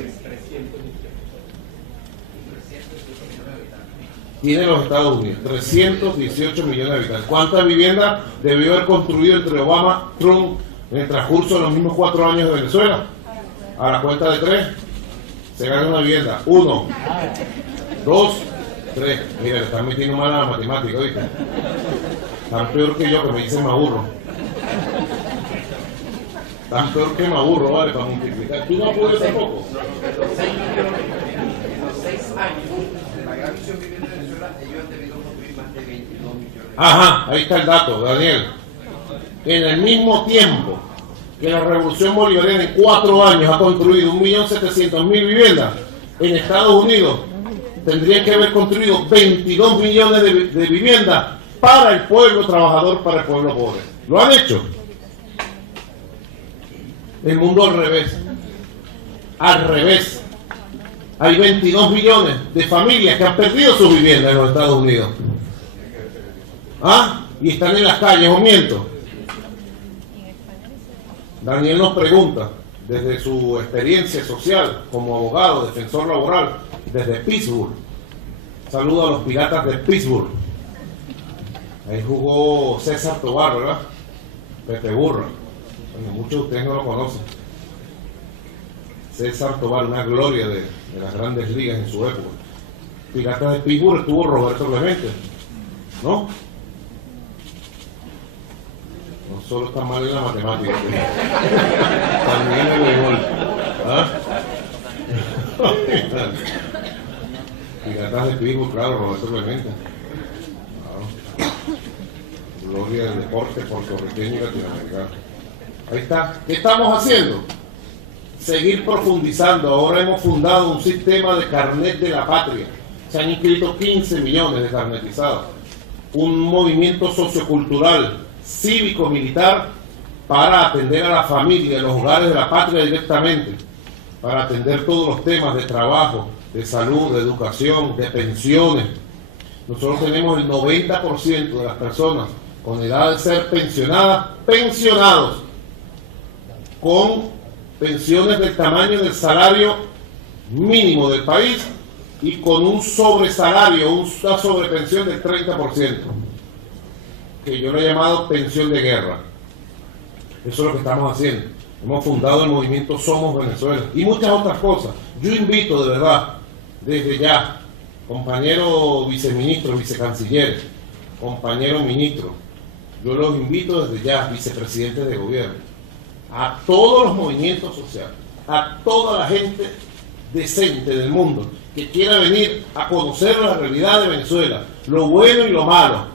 Tiene los Estados Unidos, 318 millones de habitantes. ¿Cuántas viviendas debió haber construido entre Obama y Trump en el transcurso de los mismos 4 años de Venezuela? A la cuenta de 3, se gana una vivienda. 1, 2, 3. Mira, le están metiendo mal a la matemática, ¿oíste? Tan peor que yo, que me dicen me aburro. Tan peor que me aburro, ¿vale? Para multiplicar. ¿Tú no puedes tampoco? En los 6 años de la Gran Misión Vivienda de Venezuela, ellos han debido construir más de 22 millones. Ajá, ahí está el dato, Daniel. En el mismo tiempo que la Revolución Bolivariana en 4 años ha construido 1.700.000 viviendas, en Estados Unidos tendrían que haber construido 22 millones de viviendas para el pueblo trabajador, para el pueblo pobre. ¿Lo han hecho? El mundo al revés. Al revés. Hay 22 millones de familias que han perdido sus viviendas en los Estados Unidos. ¿Ah? Y están en las calles, ¿o miento? Daniel nos pregunta, desde su experiencia social como abogado, defensor laboral, desde Pittsburgh. Saludo a los Piratas de Pittsburgh. Ahí jugó César Tobar, ¿verdad? Pepe Burra. Bueno, muchos de ustedes no lo conocen. César Tobar, una gloria de las grandes ligas en su época. Piratas de Pittsburgh estuvo Roberto Clemente, ¿no? No solo está mal en la matemática, también en el béisbol. ¿Ah? Piratas de Pittsburgh, claro, Roberto Clemente. Claro. Gloria del deporte puertorriqueño y latinoamericano. Ahí está. ¿Qué estamos haciendo? Seguir profundizando. Ahora hemos fundado un sistema de carnet de la patria. Se han inscrito 15 millones de carnetizados. Un movimiento sociocultural, cívico-militar, para atender a la familia, a los hogares de la patria directamente, para atender todos los temas de trabajo, de salud, de educación, de pensiones. Nosotros tenemos el 90% de las personas con edad de ser pensionadas, pensionados, con pensiones del tamaño del salario mínimo del país y con un sobresalario, una sobrepensión del 30%, que yo le he llamado pensión de guerra. Eso es lo que estamos haciendo. Hemos fundado el movimiento Somos Venezuela y muchas otras cosas. Yo invito de verdad, desde ya, compañero viceministro, vicecanciller, compañero ministro, yo los invito desde ya, vicepresidentes de gobierno, a todos los movimientos sociales, a toda la gente decente del mundo que quiera venir a conocer la realidad de Venezuela, lo bueno y lo malo,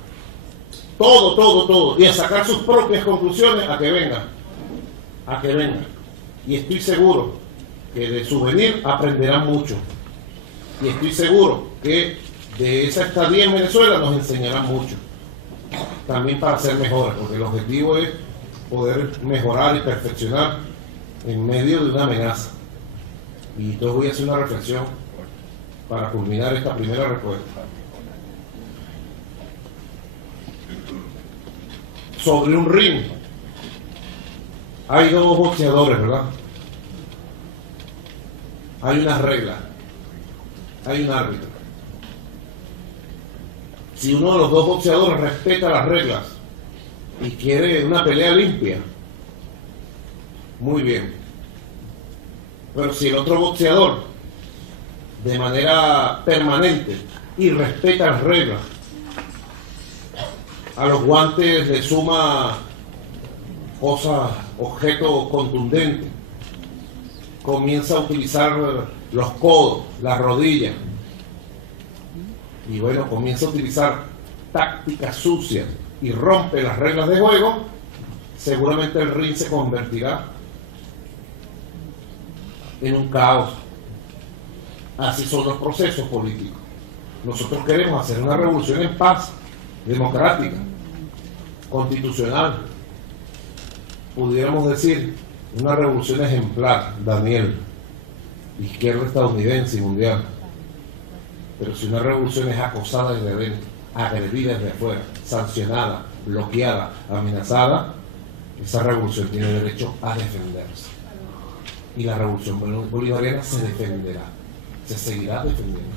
todo, y a sacar sus propias conclusiones, a que vengan. Y estoy seguro que de su venir aprenderán mucho. Y estoy seguro que de esa estadía en Venezuela nos enseñarán mucho. También para ser mejores, porque el objetivo es poder mejorar y perfeccionar en medio de una amenaza. Y entonces voy a hacer una reflexión para culminar esta primera respuesta. Sobre un ring hay dos boxeadores, ¿verdad? Hay unas reglas, hay un árbitro. Si uno de los dos boxeadores respeta las reglas y quiere una pelea limpia, muy bien. Pero si el otro boxeador, de manera permanente, y respeta las reglas, a los guantes le suma cosas, objetos contundentes, comienza a utilizar los codos, las rodillas, y bueno, comienza a utilizar tácticas sucias y rompe las reglas de juego, seguramente el ring se convertirá en un caos. Así son los procesos políticos. Nosotros queremos hacer una revolución en paz, democrática, constitucional, pudiéramos decir una revolución ejemplar, Daniel, izquierda estadounidense y mundial. Pero si una revolución es acosada desde dentro, agredida desde afuera, sancionada, bloqueada, amenazada, esa revolución tiene derecho a defenderse. Y la revolución bolivariana se defenderá, se seguirá defendiendo.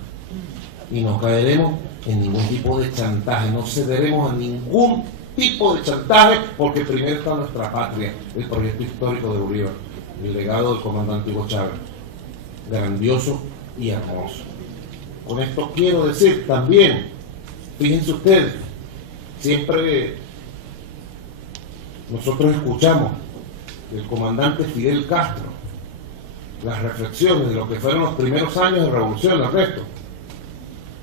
Y no caeremos en ningún tipo de chantaje, no cederemos a ningún tipo de chantaje, porque primero está nuestra patria, el proyecto histórico de Bolívar, el legado del comandante Hugo Chávez, grandioso y hermoso. Con esto quiero decir también, fíjense ustedes, siempre nosotros escuchamos del comandante Fidel Castro las reflexiones de lo que fueron los primeros años de revolución, el resto.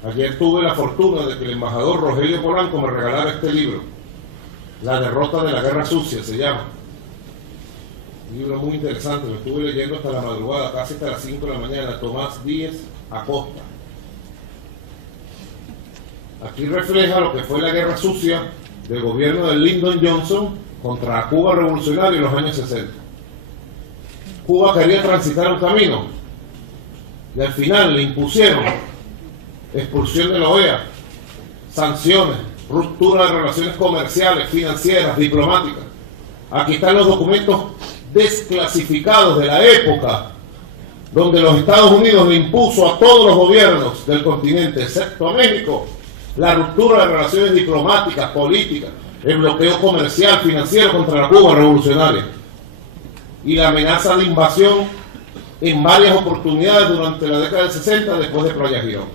Ayer tuve la fortuna de que el embajador Rogelio Polanco me regalara este libro, La derrota de la guerra sucia se llama. Un libro muy interesante, lo estuve leyendo hasta la madrugada, casi hasta las 5 de la mañana, Tomás Díaz Acosta. Aquí refleja lo que fue la guerra sucia del gobierno de Lyndon Johnson contra Cuba revolucionaria en los años 60. Cuba quería transitar un camino y al final le impusieron expulsión de la OEA, sanciones, ruptura de relaciones comerciales, financieras, diplomáticas. Aquí están los documentos desclasificados de la época donde los Estados Unidos le impuso a todos los gobiernos del continente, excepto a México, la ruptura de relaciones diplomáticas, políticas, el bloqueo comercial, financiero contra la Cuba revolucionaria y la amenaza de invasión en varias oportunidades durante la década del 60 después de Playa Girón.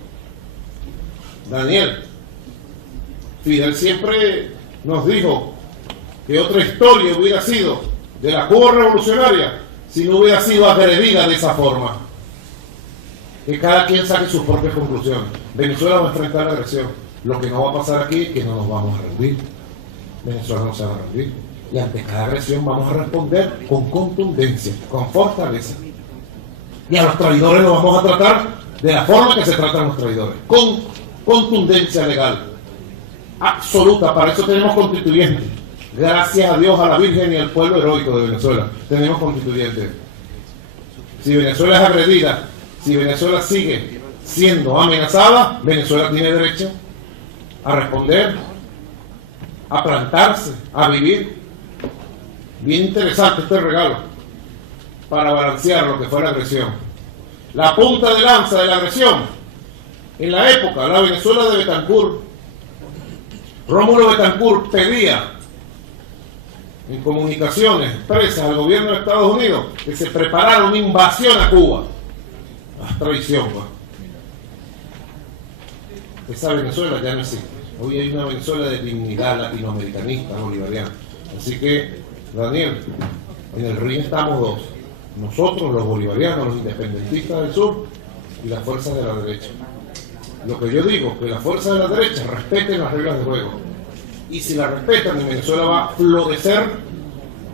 Daniel, Fidel siempre nos dijo que otra historia hubiera sido de la Cuba revolucionaria si no hubiera sido agredida de esa forma. Que cada quien saque sus propias conclusiones. Venezuela va a enfrentar la agresión. Lo que no va a pasar aquí es que no nos vamos a rendir. Venezuela no se va a rendir. Y ante cada agresión vamos a responder con contundencia, con fortaleza. Y a los traidores los vamos a tratar de la forma que se tratan los traidores, con contundencia legal absoluta. Para eso tenemos constituyentes. Gracias a Dios, a la Virgen y al pueblo heroico de Venezuela, tenemos constituyentes. Si Venezuela es agredida, si Venezuela sigue siendo amenazada, Venezuela tiene derecho a responder, a plantarse, a vivir. Bien interesante este regalo para balancear lo que fue la agresión. La punta de lanza de la agresión, en la época, la Venezuela de Betancourt, Rómulo Betancourt pedía en comunicaciones expresas al gobierno de Estados Unidos que se preparara una invasión a Cuba. Traición, ¿no? Esa Venezuela ya no existe. Hoy hay una Venezuela de dignidad latinoamericanista, bolivariana. Así que, Daniel, en el ring estamos dos. Nosotros, los bolivarianos, los independentistas del sur, y las fuerzas de la derecha. Lo que yo digo, que las fuerzas de la derecha respeten las reglas de juego. Y si las respetan, en Venezuela va a florecer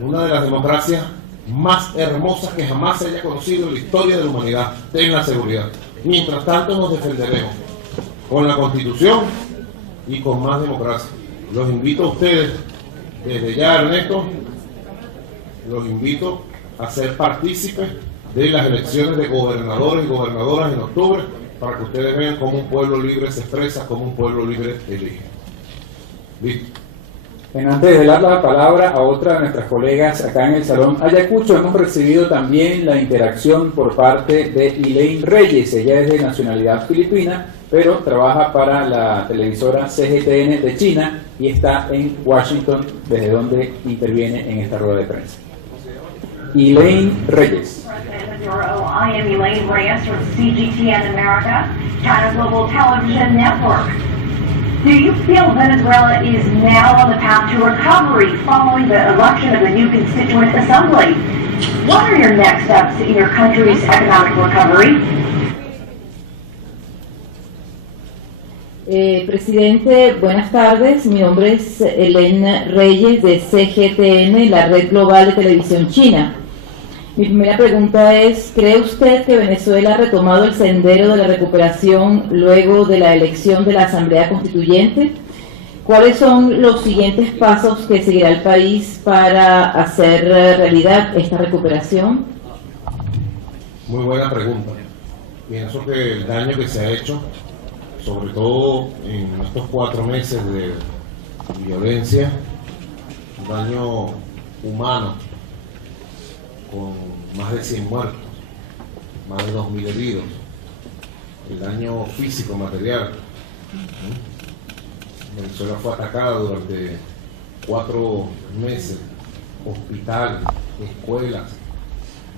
una de las democracias más hermosas que jamás se haya conocido en la historia de la humanidad. Ten la seguridad. Mientras tanto nos defenderemos con la Constitución y con más democracia. Los invito a ustedes, desde ya, Ernesto, los invito a ser partícipes de las elecciones de gobernadores y gobernadoras en octubre, para que ustedes vean cómo un pueblo libre se expresa, cómo un pueblo libre elige. Listo. Antes de dar la palabra a otra de nuestras colegas acá en el Salón Ayacucho, hemos recibido también la interacción por parte de Elaine Reyes. Ella es de nacionalidad filipina, pero trabaja para la televisora CGTN de China y está en Washington, desde donde interviene en esta rueda de prensa. Elaine Reyes. I am Elaine Reyes from CGTN America, China Global Television Network. Do you feel Venezuela is now on the path to recovery following the election of the new Constituent Assembly? What are your next steps in your country's economic recovery? Presidente, buenas tardes. Mi nombre es Elaine Reyes de CGTN, la red global de televisión china. Mi primera pregunta es, ¿cree usted que Venezuela ha retomado el sendero de la recuperación luego de la elección de la Asamblea Constituyente? ¿Cuáles son los siguientes pasos que seguirá el país para hacer realidad esta recuperación? Muy buena pregunta. Pienso que el daño que se ha hecho, sobre todo en estos 4 meses de violencia, daño humano, con más de 100 muertos, más de 2.000 heridos, el daño físico, material. Venezuela fue atacada durante 4 meses, hospitales, escuelas,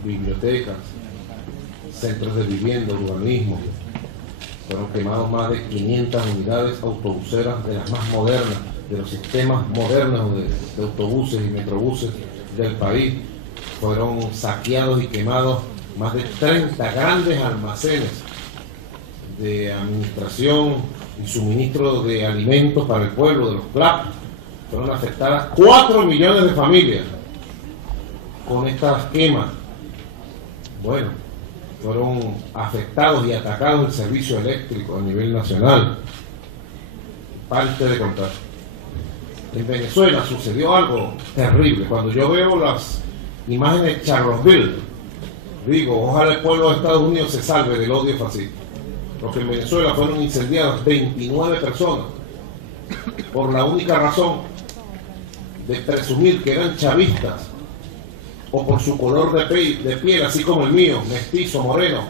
bibliotecas, centros de vivienda, urbanismo. Fueron quemados más de 500 unidades autobuseras de las más modernas, de los sistemas modernos de autobuses y metrobuses del país. Fueron saqueados y quemados más de 30 grandes almacenes de administración y suministro de alimentos para el pueblo, de los CLAP. Fueron afectadas 4 millones de familias con estas quemas. Bueno, fueron afectados y atacados el servicio eléctrico a nivel nacional. Parte de contar. En Venezuela sucedió algo terrible. Cuando yo veo las imágenes de Charlottesville, digo, ojalá el pueblo de Estados Unidos se salve del odio fascista. Porque en Venezuela fueron incendiadas 29 personas por la única razón de presumir que eran chavistas o por su color de piel, así como el mío, mestizo, moreno,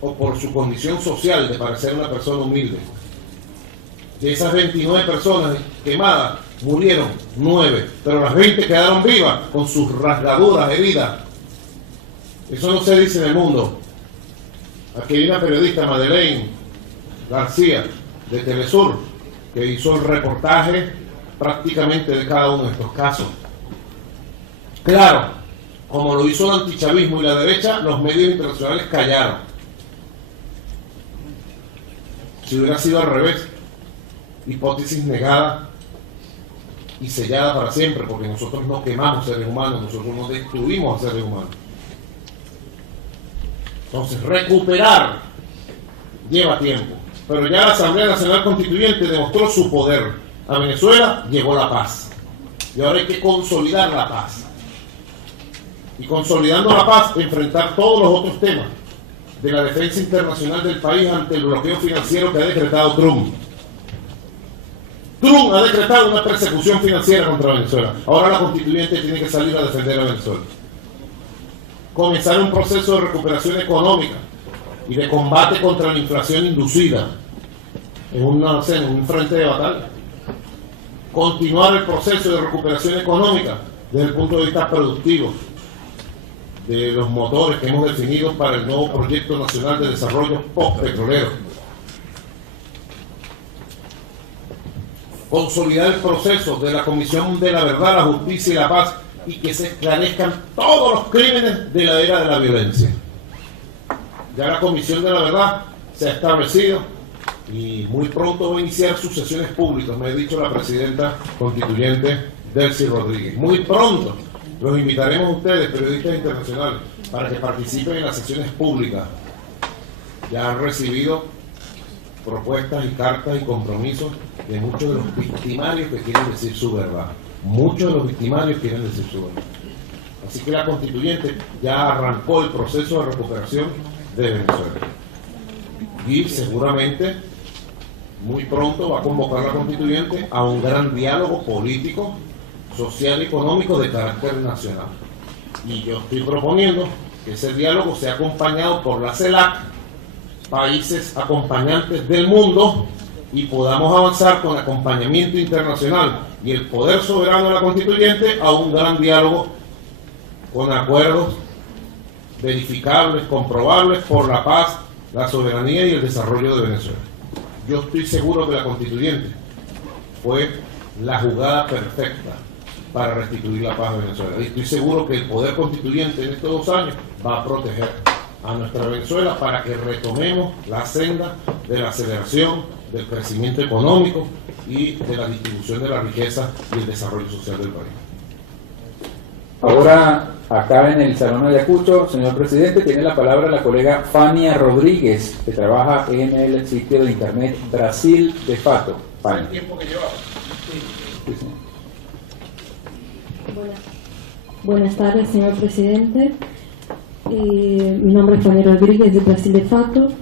o por su condición social de parecer una persona humilde. De esas 29 personas quemadas, murieron 9, pero las 20 quedaron vivas con sus rasgaduras, heridas. Eso no se dice en el mundo. Aquí hay una periodista, Madeleine García, de Telesur, que hizo el reportaje prácticamente de cada uno de estos casos. Claro, como lo hizo el antichavismo y la derecha, los medios internacionales callaron. Si hubiera sido al revés, hipótesis negada y sellada para siempre, porque nosotros no quemamos seres humanos, nosotros no destruimos a seres humanos. Entonces, recuperar lleva tiempo, pero ya la Asamblea Nacional Constituyente demostró su poder. A Venezuela llegó la paz, y ahora hay que consolidar la paz. Y consolidando la paz, enfrentar todos los otros temas de la defensa internacional del país ante el bloqueo financiero que ha decretado Trump. Trump ha decretado una persecución financiera contra Venezuela. Ahora la constituyente tiene que salir a defender a Venezuela. Comenzar un proceso de recuperación económica y de combate contra la inflación inducida en un frente de batalla. Continuar el proceso de recuperación económica desde el punto de vista productivo de los motores que hemos definido para el nuevo Proyecto Nacional de Desarrollo Postpetrolero. Consolidar el proceso de la Comisión de la Verdad, la Justicia y la Paz y que se esclarezcan todos los crímenes de la era de la violencia. Ya la Comisión de la Verdad se ha establecido y muy pronto va a iniciar sus sesiones públicas, me ha dicho la presidenta constituyente Delcy Rodríguez. Muy pronto los invitaremos a ustedes, periodistas internacionales, para que participen en las sesiones públicas. Ya han recibido propuestas y cartas y compromisos de muchos de los victimarios que quieren decir su verdad. Muchos de los victimarios quieren decir su verdad. Así que la constituyente ya arrancó el proceso de recuperación de Venezuela. Y seguramente muy pronto va a convocar la constituyente a un gran diálogo político, social y económico de carácter nacional. Y yo estoy proponiendo que ese diálogo sea acompañado por la CELAC, países acompañantes del mundo, y podamos avanzar con acompañamiento internacional y el poder soberano de la constituyente a un gran diálogo con acuerdos verificables, comprobables por la paz, la soberanía y el desarrollo de Venezuela. Yo estoy seguro que la constituyente fue la jugada perfecta para restituir la paz de Venezuela. Y estoy seguro que el poder constituyente en estos 2 años va a proteger a nuestra Venezuela para que retomemos la senda de la aceleración, del crecimiento económico y de la distribución de la riqueza y el desarrollo social del país. Ahora, acá en el Salón Ayacucho, señor presidente, tiene la palabra la colega Fania Rodríguez, que trabaja en el sitio de internet Brasil de Fato. ¿Sabe el tiempo que llevaba? Sí, sí. Buenas tardes, señor presidente. Mi nombre es Fania Rodríguez de Brasil de Fato.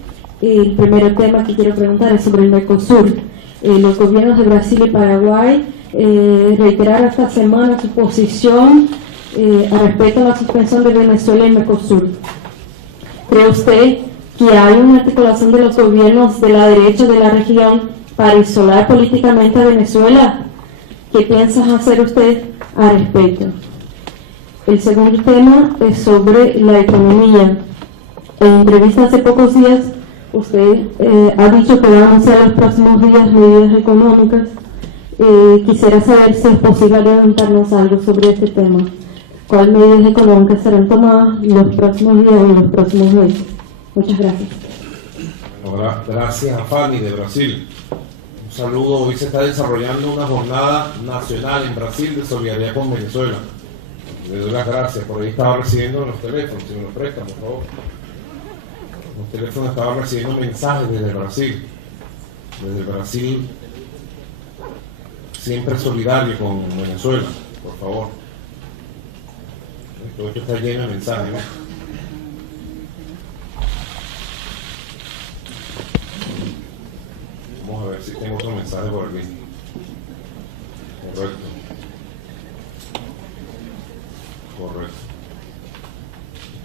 El primer tema que quiero preguntar es sobre el Mercosur. Los gobiernos de Brasil y Paraguay reiteraron esta semana su posición respecto a la suspensión de Venezuela y el Mercosur. ¿Cree usted que hay una articulación de los gobiernos de la derecha de la región para isolar políticamente a Venezuela? ¿Qué piensa hacer usted al respecto? El segundo tema es sobre la economía. En entrevista hace pocos días, usted ha dicho que va a anunciar en los próximos días medidas económicas. Quisiera saber si es posible adelantarnos algo sobre este tema. ¿Cuáles medidas económicas serán tomadas en los próximos días o en los próximos meses? Muchas gracias. Bueno, gracias a Fanny de Brasil. Un saludo. Hoy se está desarrollando una jornada nacional en Brasil de solidaridad con Venezuela. Le doy las gracias. Por ahí estaba recibiendo los teléfonos, si me los prestan, por favor. Los teléfonos estaban recibiendo mensajes desde Brasil. Desde Brasil, siempre solidario con Venezuela, por favor. Esto está lleno de mensajes, ¿no? Vamos a ver si tengo otro mensaje por aquí. Correcto. Correcto.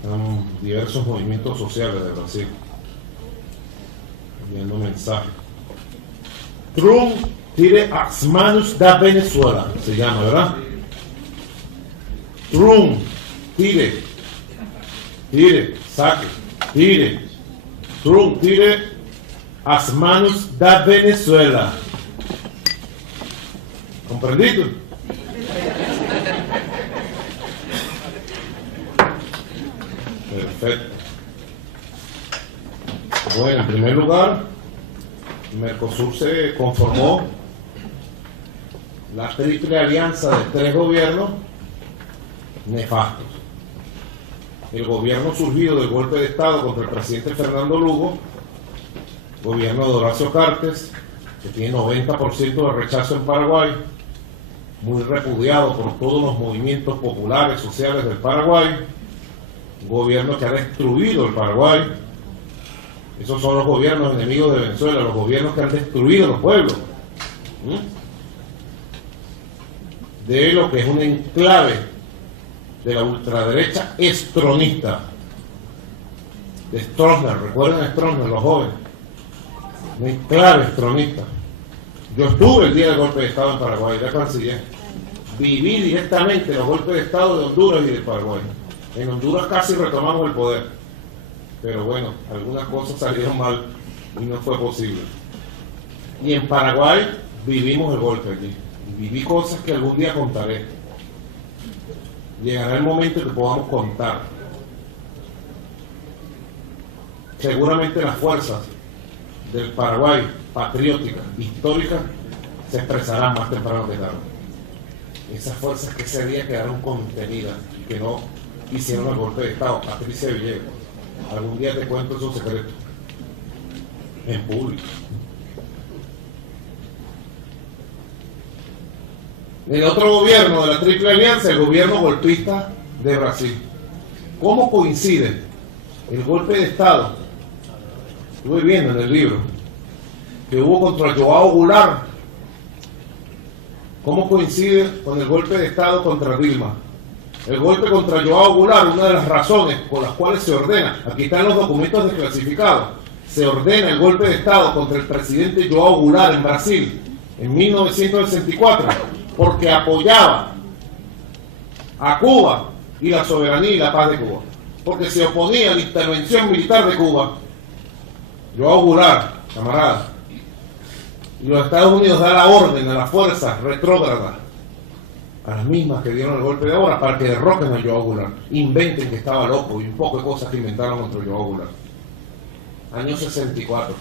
Están diversos movimientos sociales de Brasil enviando mensajes. Trump tire as manos da Venezuela, se llama, ¿verdad? Trump tire, saque, tire. Trump tire as manos da Venezuela. ¿Comprendido? Perfecto. Bueno, en primer lugar, Mercosur se conformó la triple alianza de 3 gobiernos nefastos. El gobierno surgido del golpe de Estado contra el presidente Fernando Lugo, gobierno de Horacio Cartes, que tiene 90% de rechazo en Paraguay, muy repudiado por todos los movimientos populares sociales del Paraguay, un gobierno que ha destruido el Paraguay, Esos son los gobiernos enemigos de Venezuela, los gobiernos que han destruido los pueblos. De lo que es un enclave de la ultraderecha estronista. De Stroessner, recuerden a Stroessner, los jóvenes. Un enclave estronista. Yo estuve el día del golpe de Estado en Paraguay, era canciller. Viví directamente los golpes de Estado de Honduras y de Paraguay. En Honduras casi retomamos el poder. Pero bueno, algunas cosas salieron mal y no fue posible. Y en Paraguay vivimos el golpe aquí. Y viví cosas que algún día contaré. Llegará el momento que podamos contar. Seguramente las fuerzas del Paraguay, patrióticas, históricas, se expresarán más temprano que tarde. Esas fuerzas que ese día quedaron contenidas y que no hicieron el golpe de Estado. Patricia Villegas, algún día te cuento esos secretos en público. El otro gobierno de la Triple Alianza, el gobierno golpista de Brasil. ¿Cómo coincide el golpe de Estado? Estuve viendo en el libro que hubo contra João Goulart. ¿Cómo coincide con el golpe de Estado contra Dilma? El golpe contra João Goulart, una de las razones por las cuales se ordena, aquí están los documentos desclasificados, se ordena el golpe de Estado contra el presidente João Goulart en Brasil en 1964, porque apoyaba a Cuba y la soberanía y la paz de Cuba, porque se oponía a la intervención militar de Cuba. João Goulart, camarada, y los Estados Unidos dan la orden a las fuerzas retrógradas, a las mismas que dieron el golpe de ahora, para que derroquen a João Goulart, inventen que estaba loco y un poco de cosas que inventaron contra João Goulart. Año 64.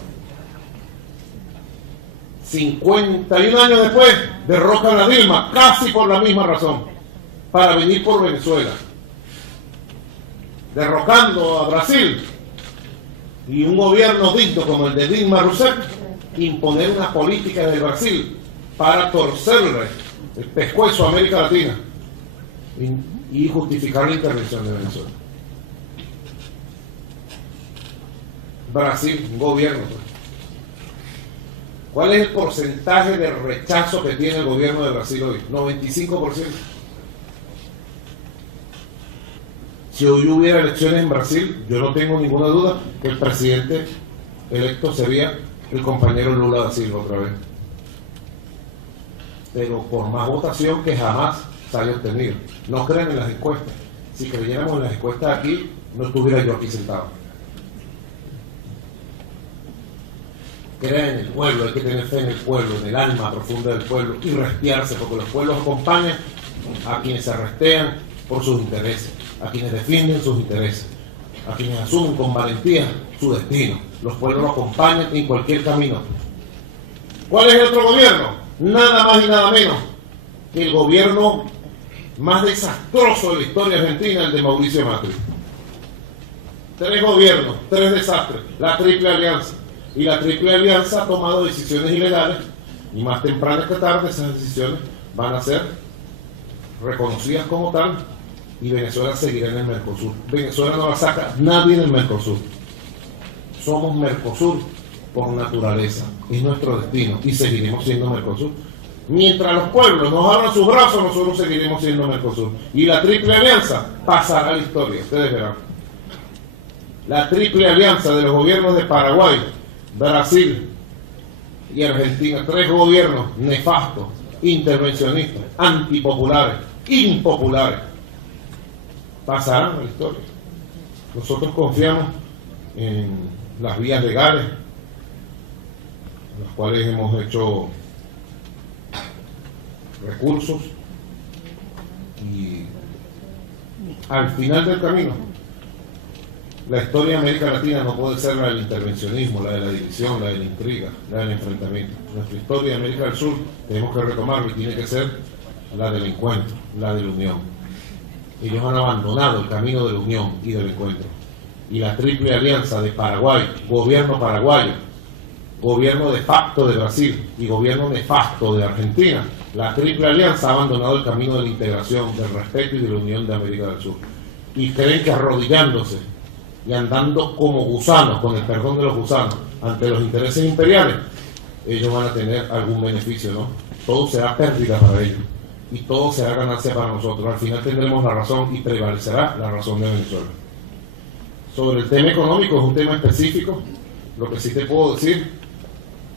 51 años después, derrocan a Dilma, casi por la misma razón, para venir por Venezuela. Derrocando a Brasil, y un gobierno digno como el de Dilma Rousseff, imponer una política de Brasil para torcerle el pescuezo a América Latina y justificar la intervención de Venezuela. Brasil, un gobierno. ¿Cuál es el porcentaje de rechazo que tiene el gobierno de Brasil hoy? 95%. Si hoy hubiera elecciones en Brasil, yo no tengo ninguna duda que el presidente electo sería el compañero Lula da Silva otra vez. Pero por más votación que jamás se haya obtenido. No crean en las encuestas. Si creyéramos en las encuestas aquí, no estuviera yo aquí sentado. Crean en el pueblo, hay que tener fe en el pueblo, en el alma profunda del pueblo y restearse, porque los pueblos acompañan a quienes se restean por sus intereses, a quienes defienden sus intereses, a quienes asumen con valentía su destino. Los pueblos lo acompañan en cualquier camino. ¿Cuál es el otro gobierno? Nada más y nada menos que el gobierno más desastroso de la historia argentina, el de Mauricio Macri. 3 gobiernos, 3 desastres, la Triple Alianza. Y la Triple Alianza ha tomado decisiones ilegales y más tempranas que tarde esas decisiones van a ser reconocidas como tal y Venezuela seguirá en el Mercosur. Venezuela no la saca nadie del Mercosur. Somos Mercosur por naturaleza, es nuestro destino y seguiremos siendo Mercosur. Mientras los pueblos nos abran sus brazos, nosotros seguiremos siendo Mercosur. Y la Triple Alianza pasará a la historia, ustedes verán. La Triple Alianza de los gobiernos de Paraguay, Brasil y Argentina, 3 gobiernos nefastos, intervencionistas, antipopulares, impopulares, pasarán a la historia. Nosotros confiamos en las vías legales, en las cuales hemos hecho recursos y al final del camino la historia de América Latina no puede ser la del intervencionismo, la de la división, la de la intriga, la del enfrentamiento. Nuestra historia de América del Sur tenemos que retomarla y tiene que ser la del encuentro, la de la unión. Ellos han abandonado el camino de la unión y del encuentro. Y la Triple Alianza de Paraguay, gobierno paraguayo, gobierno de facto de Brasil y gobierno nefasto de Argentina, la Triple Alianza ha abandonado el camino de la integración, del respeto y de la unión de América del Sur. Y creen que arrodillándose y andando como gusanos, con el perdón de los gusanos, ante los intereses imperiales, ellos van a tener algún beneficio, ¿no? Todo será pérdida para ellos y todo será ganancia para nosotros. Al final tendremos la razón y prevalecerá la razón de Venezuela. Sobre el tema económico, es un tema específico. Lo que sí te puedo decir,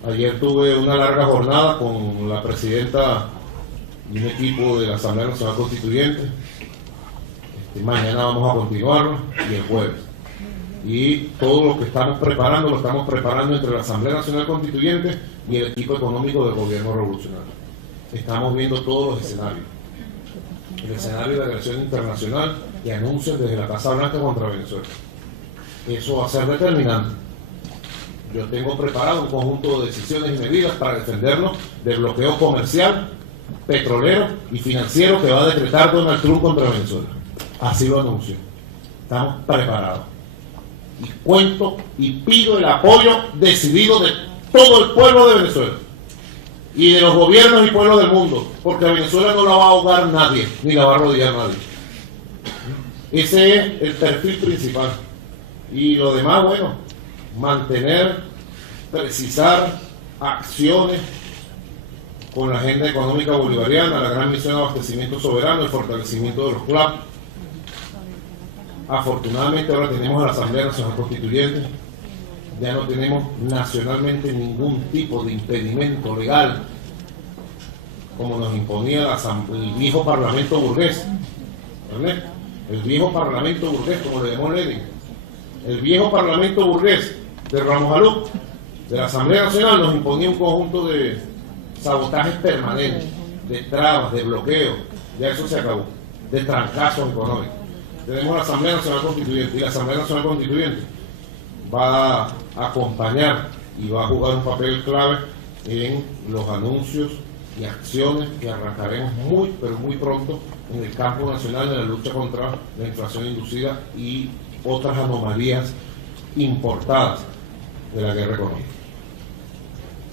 ayer tuve una larga jornada con la presidenta y un equipo de la Asamblea Nacional Constituyente. Mañana vamos a continuarlo y el jueves. Y todo lo que estamos preparando, lo estamos preparando entre la Asamblea Nacional Constituyente y el equipo económico del gobierno revolucionario. Estamos viendo todos los escenarios. El escenario de agresión internacional y anuncios desde la Casa Blanca contra Venezuela. Eso va a ser determinante. Yo tengo preparado un conjunto de decisiones y medidas para defendernos del bloqueo comercial, petrolero y financiero que va a decretar Donald Trump contra Venezuela. Así lo anuncio. Estamos preparados. Y cuento y pido el apoyo decidido de todo el pueblo de Venezuela y de los gobiernos y pueblos del mundo, porque a Venezuela no la va a ahogar nadie, ni la va a rodear nadie. Ese es el perfil principal. Y lo demás, bueno, mantener, precisar acciones con la agenda económica bolivariana, la gran misión de abastecimiento soberano, el fortalecimiento de los CLAP. Afortunadamente ahora tenemos a la Asamblea Nacional Constituyente, ya no tenemos nacionalmente ningún tipo de impedimento legal como nos imponía el viejo Parlamento burgués, ¿vale? El viejo Parlamento burgués, como le llamó Lenin, el viejo Parlamento burgués de Ramos Alú, de la Asamblea Nacional, nos imponía un conjunto de sabotajes permanentes, de trabas, de bloqueos, ya eso se acabó, de trancazos económicos. Tenemos la Asamblea Nacional Constituyente y la Asamblea Nacional Constituyente va a acompañar y va a jugar un papel clave en los anuncios y acciones que arrancaremos muy, pero muy pronto en el campo nacional de la lucha contra la inflación inducida y otras anomalías importadas de la guerra económica.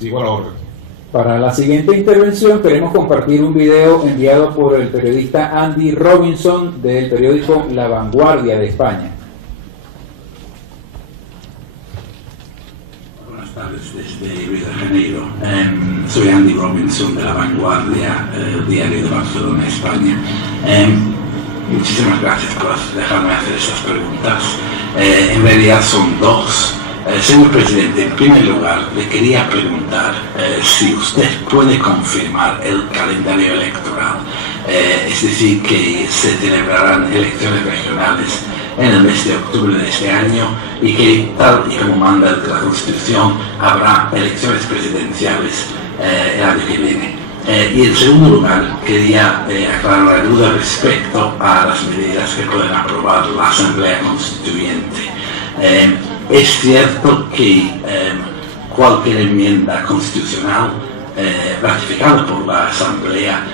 Sigo a la orden. Para la siguiente intervención queremos compartir un video enviado por el periodista Andy Robinson del periódico La Vanguardia de España. Buenas tardes desde Río de Janeiro. Soy Andy Robinson de La Vanguardia, diario de Barcelona, España. Muchísimas gracias por dejarme hacer estas preguntas. En realidad son dos. Señor presidente, en primer lugar, le quería preguntar si usted puede confirmar el calendario electoral, es decir, que se celebrarán elecciones regionales en el mes de octubre de este año y que, tal y como manda la Constitución, habrá elecciones presidenciales el año que viene. Y en segundo lugar, quería aclarar la duda respecto a las medidas que pueden aprobar la Asamblea Constituyente. Es cierto que cualquier enmienda constitucional ratificada por la Asamblea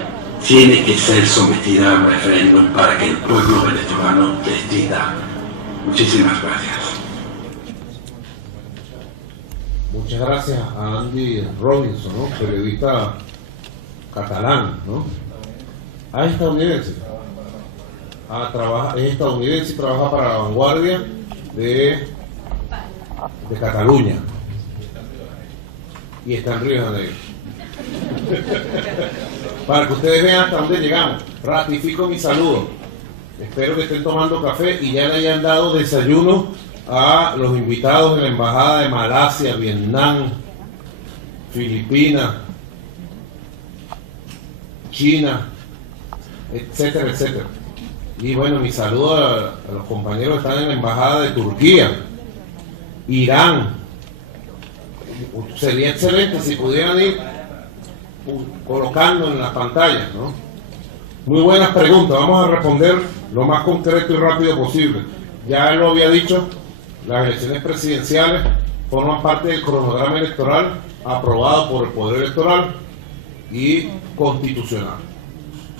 tiene que ser sometida a referéndum para que el pueblo venezolano decida. Muchísimas gracias. Muchas gracias a Andy Robinson, ¿no? Periodista catalán, ¿no? Es estadounidense y trabaja para La Vanguardia de Cataluña y está en Río de Janeiro. Para que ustedes vean hasta dónde llegamos. Ratifico mi saludo. Espero que estén tomando café y ya le hayan dado desayuno a los invitados de la Embajada de Malasia, Vietnam, Filipinas, China, etcétera, etcétera. Y bueno, mi saludo a los compañeros que están en la Embajada de Turquía, Irán. Sería excelente si pudieran ir colocando en las pantallas, ¿no? Muy buenas preguntas, vamos a responder lo más concreto y rápido posible. Ya lo había dicho, las elecciones presidenciales forman parte del cronograma electoral aprobado por el Poder Electoral y Constitucional.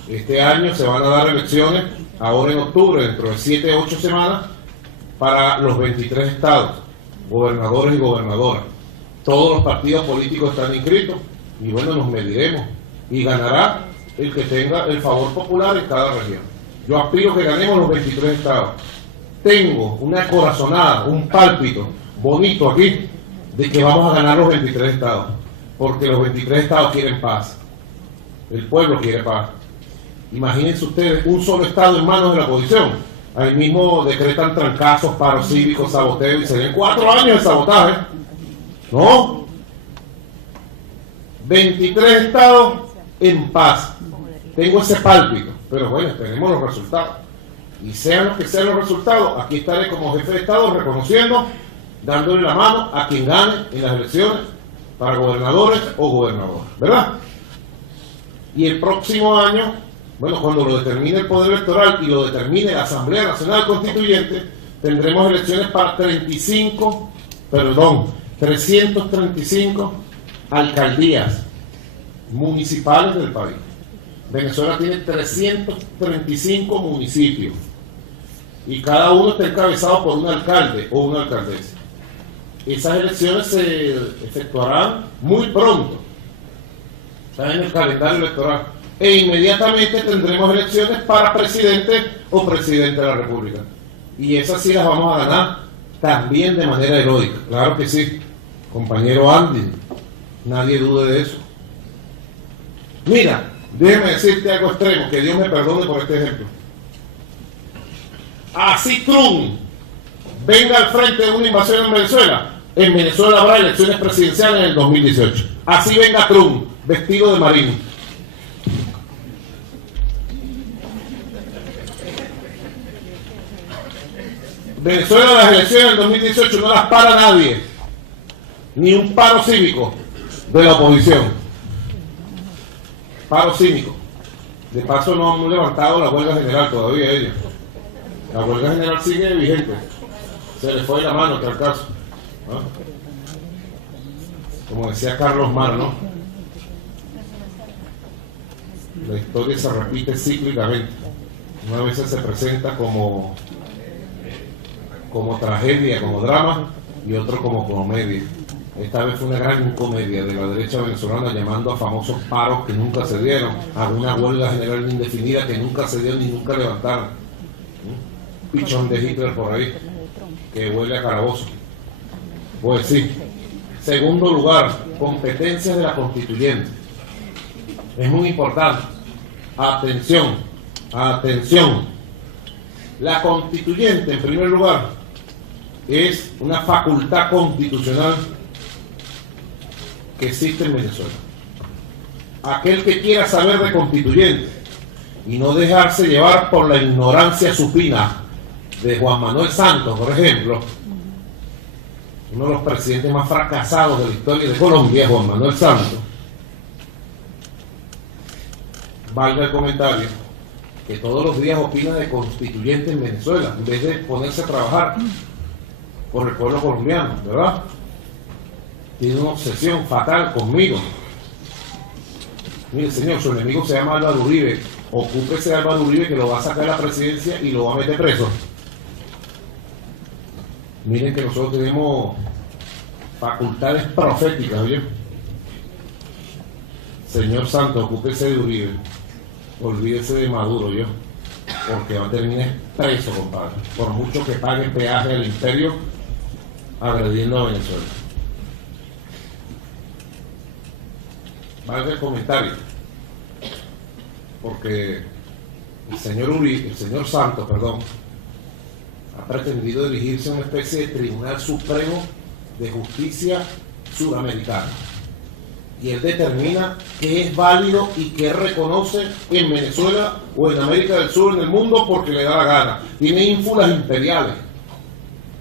Este año se van a dar elecciones, ahora en octubre, dentro de 7 o 8 semanas, para los 23 estados, gobernadores y gobernadoras. Todos los partidos políticos están inscritos y bueno, nos mediremos y ganará el que tenga el favor popular en cada región. Yo aspiro que ganemos los 23 estados tengo una corazonada, un pálpito bonito aquí de que vamos a ganar los 23 estados, porque los 23 estados quieren paz, el pueblo quiere paz. Imagínense ustedes un solo estado en manos de la oposición, ahí mismo decretan trancazos, paros cívicos, saboteo, y serían 4 años de sabotaje, ¿no? 23 estados en paz, tengo ese pálpito, pero bueno, esperemos los resultados. Y sean los que sean los resultados, aquí estaré como jefe de Estado reconociendo, dándole la mano a quien gane en las elecciones para gobernadores o gobernadoras, ¿verdad? Y el próximo año, bueno, cuando lo determine el Poder Electoral y lo determine la Asamblea Nacional Constituyente, tendremos elecciones para 335 alcaldías municipales del país. Venezuela tiene 335 municipios y cada uno está encabezado por un alcalde o una alcaldesa. Esas elecciones se efectuarán muy pronto, están en el calendario electoral, e inmediatamente tendremos elecciones para presidente o presidente de la República, y esas sí las vamos a ganar también de manera heroica, claro que sí, compañero Andy, nadie dude de eso. Mira, déjeme decirte algo extremo, que Dios me perdone por este ejemplo. Así Trump venga al frente de una invasión en Venezuela habrá elecciones presidenciales en el 2018. Así venga Trump, vestido de marino. Venezuela, las elecciones del 2018 no las para nadie, ni un paro cívico de la oposición. Paro cívico. De paso no han levantado la huelga general todavía ellos. La huelga general sigue vigente. Se le fue la mano, tal caso, ¿no? Como decía Carlos Mar, ¿no? La historia se repite cíclicamente. Una vez se presenta como tragedia, como drama, y otro como comedia. Esta vez fue una gran comedia de la derecha venezolana, llamando a famosos paros que nunca se dieron, a una huelga general indefinida que nunca se dio ni nunca levantaron. Pichón de Hitler por ahí, que huele a calabozo. Pues sí. Segundo lugar, competencias de la constituyente. Es muy importante. Atención, atención. La constituyente, en primer lugar, es una facultad constitucional que existe en Venezuela. Aquel que quiera saber de constituyente y no dejarse llevar por la ignorancia supina de Juan Manuel Santos, por ejemplo, uno de los presidentes más fracasados de la historia de Colombia, Juan Manuel Santos, valga el comentario, que todos los días opina de constituyente en Venezuela, en vez de ponerse a trabajar por el pueblo colombiano, ¿verdad? Tiene una obsesión fatal conmigo. Mire, señor, su enemigo se llama Álvaro Uribe. Ocúpese de Álvaro Uribe, que lo va a sacar de la presidencia y lo va a meter preso. Miren que nosotros tenemos facultades proféticas, ¿oye? Señor Santos, ocúpese de Uribe. Olvídese de Maduro, yo. Porque va a terminar preso, compadre. Por mucho que pague peaje al imperio agrediendo a Venezuela. Valga el comentario. Porque el señor Santos, ha pretendido dirigirse a una especie de Tribunal Supremo de Justicia Suramericana. Y él determina qué es válido y qué reconoce en Venezuela o en América del Sur, en el mundo, porque le da la gana. Tiene ínfulas imperiales.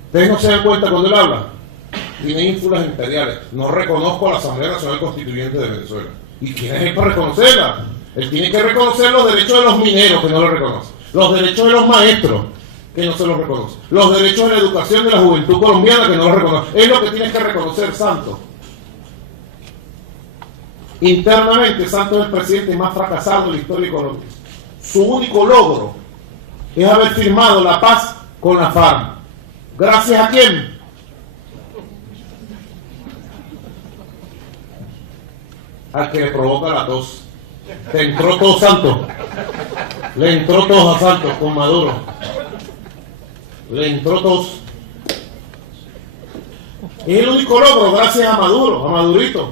¿Ustedes no se dan cuenta cuando él habla? Tiene ínfulas imperiales. No reconozco a la Asamblea Nacional Constituyente de Venezuela. ¿Y quién es él para reconocerla? Él tiene que reconocer los derechos de los mineros, que no lo reconoce. Los derechos de los maestros, que no se los reconoce. Los derechos de la educación de la juventud colombiana, que no los reconoce. Es lo que tiene que reconocer Santos. Internamente, Santos es el presidente más fracasado de la historia de Colombia. Su único logro es haber firmado la paz con la FARC. ¿Gracias a quién? Al que le provoca la tos. Le entró tos, Santos. Le entró tos a Santos con Maduro. le entró tos. Es el único logro gracias a Maduro, a Madurito.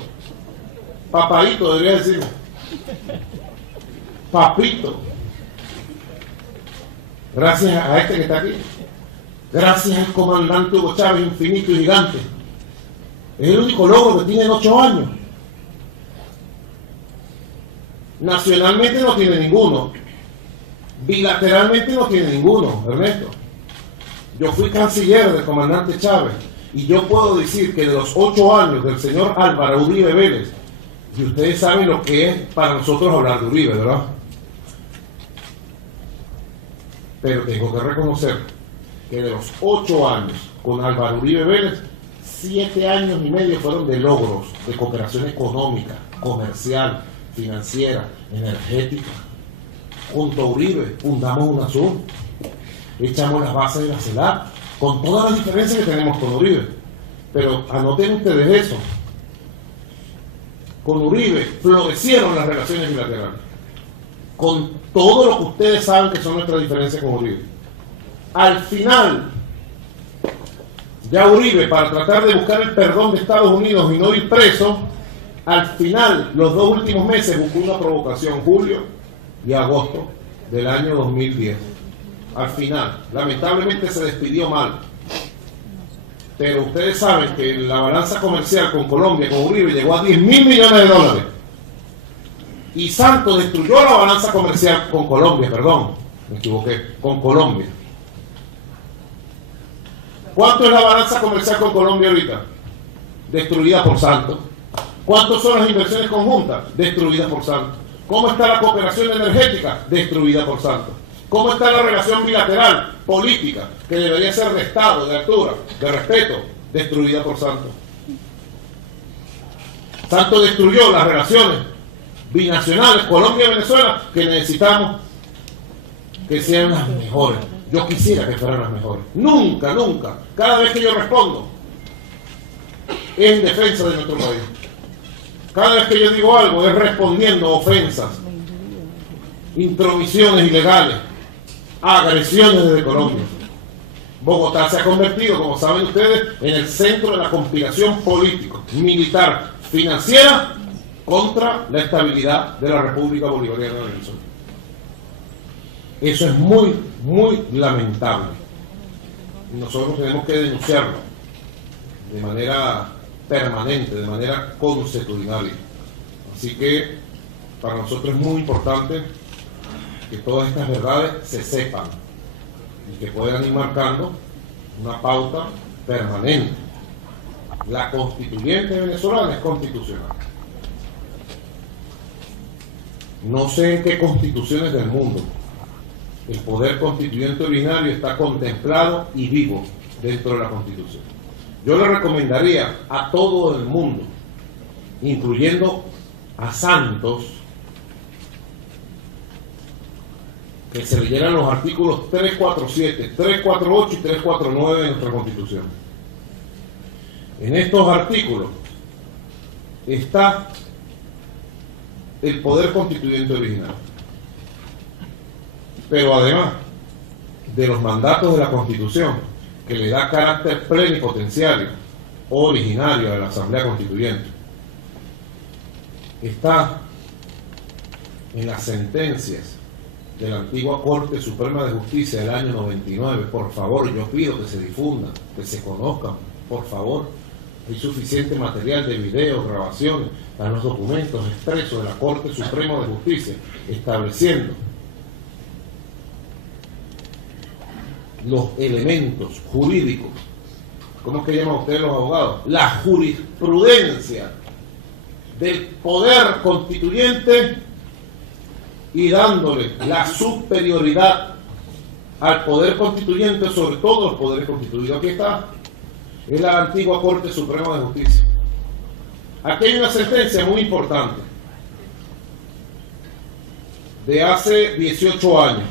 Papaito, debería decir. Papito. Gracias a este que está aquí. Gracias al comandante Hugo Chávez, infinito y gigante. Es el único logro que tiene en 8 años. Nacionalmente no tiene ninguno. Bilateralmente no tiene ninguno, Ernesto. Yo fui canciller del comandante Chávez y yo puedo decir que de los 8 años del señor Álvaro Uribe Vélez, y ustedes saben lo que es para nosotros hablar de Uribe, ¿verdad? Pero tengo que reconocer que de los 8 años con Álvaro Uribe Vélez, 7 años y medio fueron de logros de cooperación económica, comercial, financiera, energética. Junto a Uribe fundamos UNASUR, echamos las bases de la CELAC, con todas las diferencias que tenemos con Uribe. Pero anoten ustedes eso. Con Uribe florecieron las relaciones bilaterales. Con todo lo que ustedes saben que son nuestras diferencias con Uribe. Al final, ya Uribe, para tratar de buscar el perdón de Estados Unidos y no ir preso, al final, los 2 últimos meses, buscó una provocación, julio y agosto del año 2010. Al final, lamentablemente se despidió mal. Pero ustedes saben que la balanza comercial con Colombia, con Uribe, llegó a $10.000 millones. Y Santos destruyó la balanza comercial con Colombia, perdón, me equivoqué, con Colombia. ¿Cuánto es la balanza comercial con Colombia ahorita? Destruida por Santos. ¿Cuántas son las inversiones conjuntas? Destruidas por Santos. ¿Cómo está la cooperación energética? Destruida por Santos. ¿Cómo está la relación bilateral, política, que debería ser de Estado, de altura, de respeto? Destruida por Santos. Santos destruyó las relaciones binacionales, Colombia y Venezuela, que necesitamos que sean las mejores. Yo quisiera que fueran las mejores. Nunca, nunca. Cada vez que yo respondo, es en defensa de nuestro país. Cada vez que yo digo algo, es respondiendo a ofensas, intromisiones ilegales, agresiones desde Colombia. Bogotá se ha convertido, como saben ustedes, en el centro de la conspiración político, militar, financiera contra la estabilidad de la República Bolivariana de Venezuela. Eso es muy, muy lamentable. Nosotros tenemos que denunciarlo de manera permanente, de manera consuetudinaria. Así que para nosotros es muy importante que todas estas verdades se sepan y que puedan ir marcando una pauta permanente. La constituyente venezolana es constitucional. No sé en qué constituciones del mundo el poder constituyente originario está contemplado y vivo dentro de la Constitución. Yo le recomendaría a todo el mundo, incluyendo a Santos, que se leyeran los artículos 347, 348 y 349 de nuestra Constitución. En estos artículos está el poder constituyente original. Pero además de los mandatos de la Constitución, que le da carácter plenipotenciario o originario a la Asamblea Constituyente, está en las sentencias de la antigua Corte Suprema de Justicia del año 99. Por favor, yo pido que se difundan, que se conozcan, por favor. Hay suficiente material de video, grabaciones, están los documentos expresos de la Corte Suprema de Justicia estableciendo los elementos jurídicos. ¿Cómo es que llaman ustedes los abogados? La jurisprudencia del poder constituyente y dándole la superioridad al poder constituyente sobre todos los poderes constituidos. Aquí está, es la antigua Corte Suprema de Justicia. Aquí hay una sentencia muy importante de hace 18 años.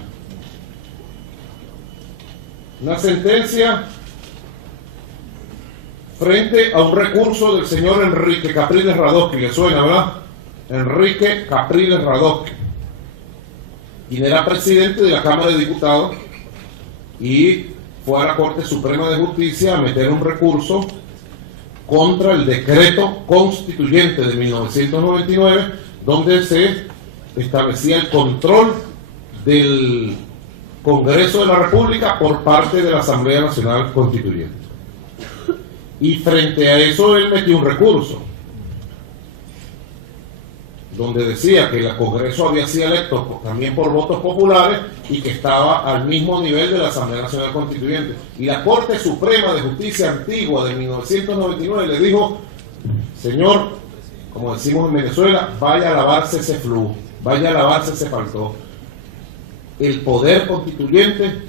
Una sentencia frente a un recurso del señor Enrique Capriles Radosky. ¿Le suena, verdad? Enrique Capriles Radosky, quien era presidente de la Cámara de Diputados y fue a la Corte Suprema de Justicia a meter un recurso contra el decreto constituyente de 1999, donde se establecía el control del Congreso de la República por parte de la Asamblea Nacional Constituyente. Y frente a eso él metió un recurso donde decía que el Congreso había sido electo también por votos populares y que estaba al mismo nivel de la Asamblea Nacional Constituyente. Y la Corte Suprema de Justicia antigua de 1999 le dijo: señor, como decimos en Venezuela, vaya a lavarse ese flujo, vaya a lavarse ese faltó. El poder constituyente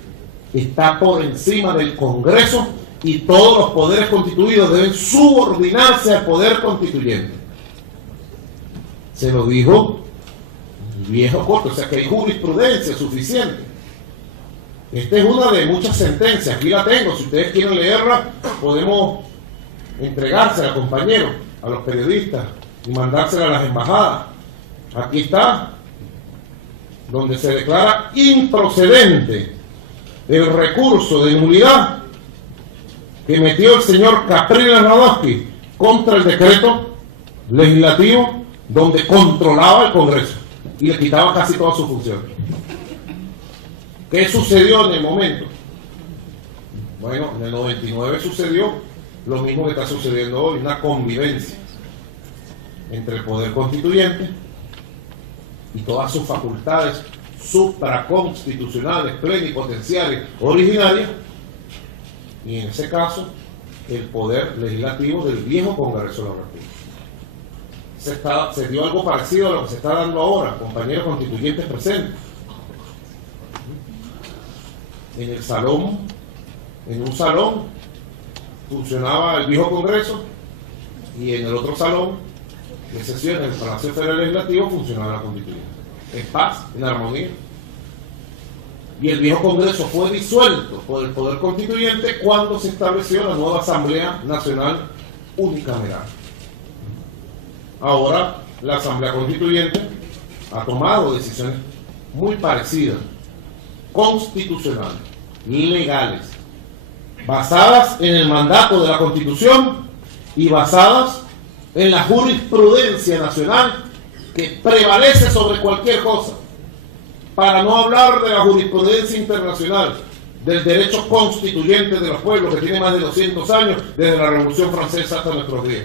está por encima del Congreso y todos los poderes constituidos deben subordinarse al poder constituyente. Se lo dijo el viejo corte, o sea que hay jurisprudencia suficiente. Esta es una de muchas sentencias, aquí la tengo, si ustedes quieren leerla, podemos entregársela, compañeros, a los periodistas y mandársela a las embajadas. Aquí está, donde se declara improcedente el recurso de nulidad que metió el señor Capriles Radowski contra el decreto legislativo donde controlaba el Congreso y le quitaba casi todas sus funciones. ¿Qué sucedió en el momento? Bueno, en el 99 sucedió lo mismo que está sucediendo hoy, una convivencia entre el poder constituyente y todas sus facultades supraconstitucionales, plenipotenciarias, originarias, y en ese caso el poder legislativo del viejo Congreso de la República. Se dio algo parecido a lo que se está dando ahora, compañeros constituyentes presentes. En el salón, en un salón funcionaba el viejo Congreso y en el otro salón de sesión, en el Palacio Federal Legislativo, funcionaba la Constituyente. En paz, en armonía. Y el viejo Congreso fue disuelto por el Poder Constituyente cuando se estableció la nueva Asamblea Nacional Unicameral. Ahora la Asamblea Constituyente ha tomado decisiones muy parecidas, constitucionales, legales, basadas en el mandato de la Constitución y basadas en la jurisprudencia nacional que prevalece sobre cualquier cosa, para no hablar de la jurisprudencia internacional, del derecho constituyente de los pueblos que tiene más de 200 años, desde la Revolución Francesa hasta nuestros días.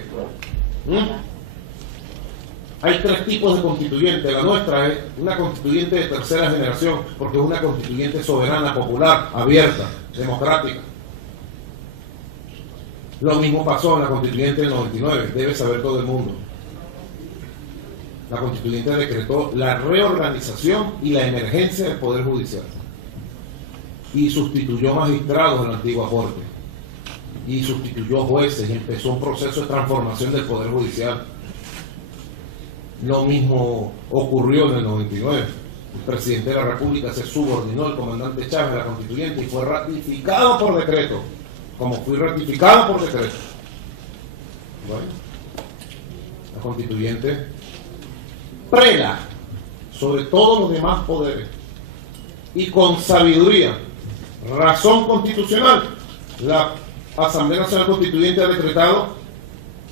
Hay tres tipos de constituyente. La nuestra es una constituyente de tercera generación, porque es una constituyente soberana, popular, abierta, democrática. Lo mismo pasó en la constituyente del 99, debe saber todo el mundo. La constituyente decretó la reorganización y la emergencia del Poder Judicial. Y sustituyó magistrados en la antigua Corte. Y sustituyó jueces y empezó un proceso de transformación del Poder Judicial. Lo mismo ocurrió en el 99. El presidente de la República se subordinó al comandante Chávez a la constituyente y fue ratificado por decreto, como fue ratificado por decreto. Bueno, la constituyente prela sobre todos los demás poderes y con sabiduría, razón constitucional, la Asamblea Nacional Constituyente ha decretado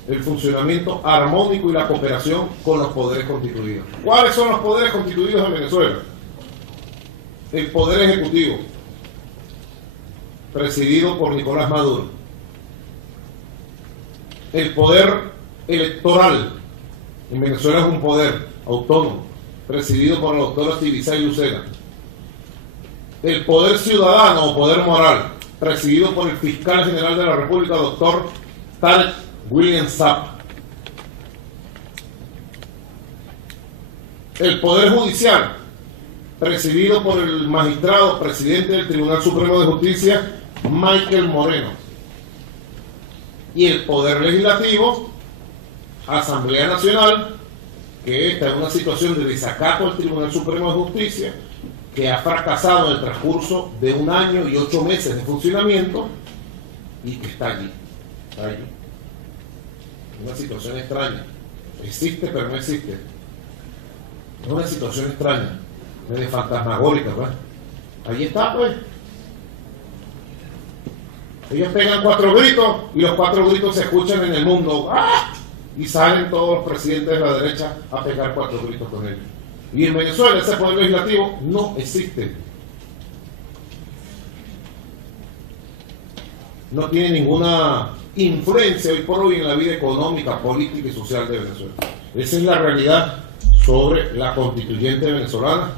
el funcionamiento armónico y la cooperación con los poderes constituidos. ¿Cuáles son los poderes constituidos en Venezuela? El Poder Ejecutivo, presidido por Nicolás Maduro. El Poder Electoral, en Venezuela es un poder autónomo, presidido por la doctora Tibisay Lucena. El Poder Ciudadano o Poder Moral, presidido por el Fiscal General de la República, doctor Tarek William Saab. El Poder Judicial, presidido por el magistrado presidente del Tribunal Supremo de Justicia, Michael Moreno. Y el Poder Legislativo, Asamblea Nacional, que está en una situación de desacato al Tribunal Supremo de Justicia, que ha fracasado en el transcurso de 1 año y 8 meses de funcionamiento y que está allí. Está allí. Una situación extraña. Existe, pero no existe. Es una situación extraña, medio fantasmagórica, pues. Ahí está, pues. Ellos pegan 4 gritos y los 4 gritos se escuchan en el mundo. ¡Ah! Y salen todos los presidentes de la derecha a pegar 4 gritos con ellos. Y en Venezuela ese poder legislativo no existe. No tiene ninguna influencia hoy por hoy en la vida económica, política y social de Venezuela. Esa es la realidad sobre la constituyente venezolana.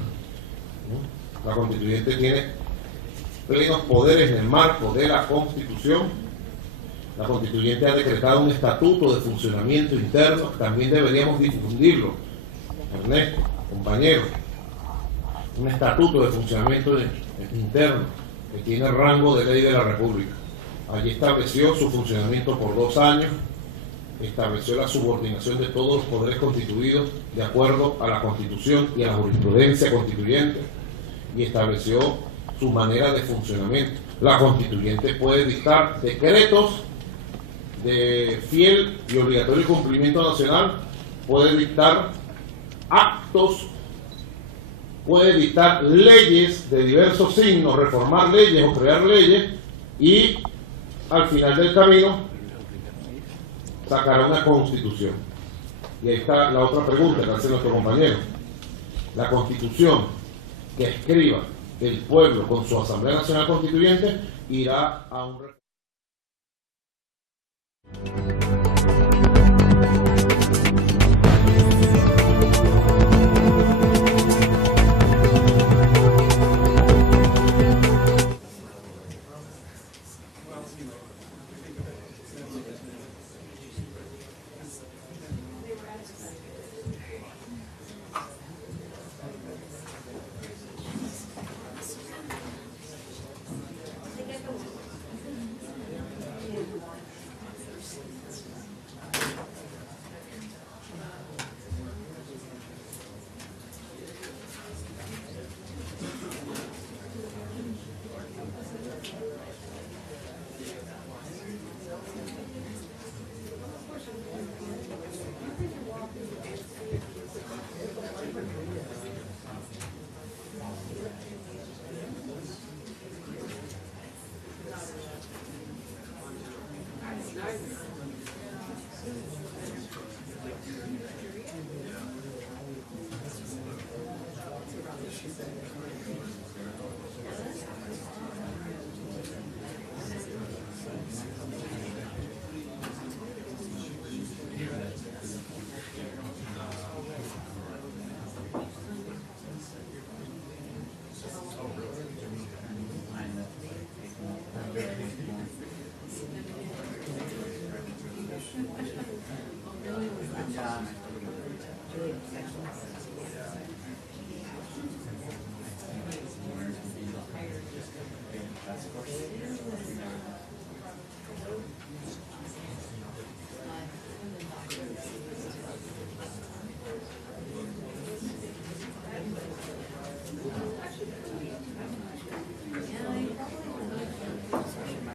La constituyente tiene plenos poderes en el marco de la Constitución. La constituyente ha decretado un estatuto de funcionamiento interno, que también deberíamos difundirlo. Ernesto, compañero, un estatuto de funcionamiento interno que tiene rango de ley de la República. Allí estableció su funcionamiento por 2 años, estableció la subordinación de todos los poderes constituidos de acuerdo a la Constitución y a la jurisprudencia constituyente, y estableció su manera de funcionamiento. La constituyente puede dictar decretos de fiel y obligatorio cumplimiento nacional, puede dictar actos, puede dictar leyes de diversos signos, reformar leyes o crear leyes, y al final del camino sacará una constitución. Y ahí está la otra pregunta que hace nuestro compañero. La constitución que escriba el pueblo con su Asamblea Nacional Constituyente irá a un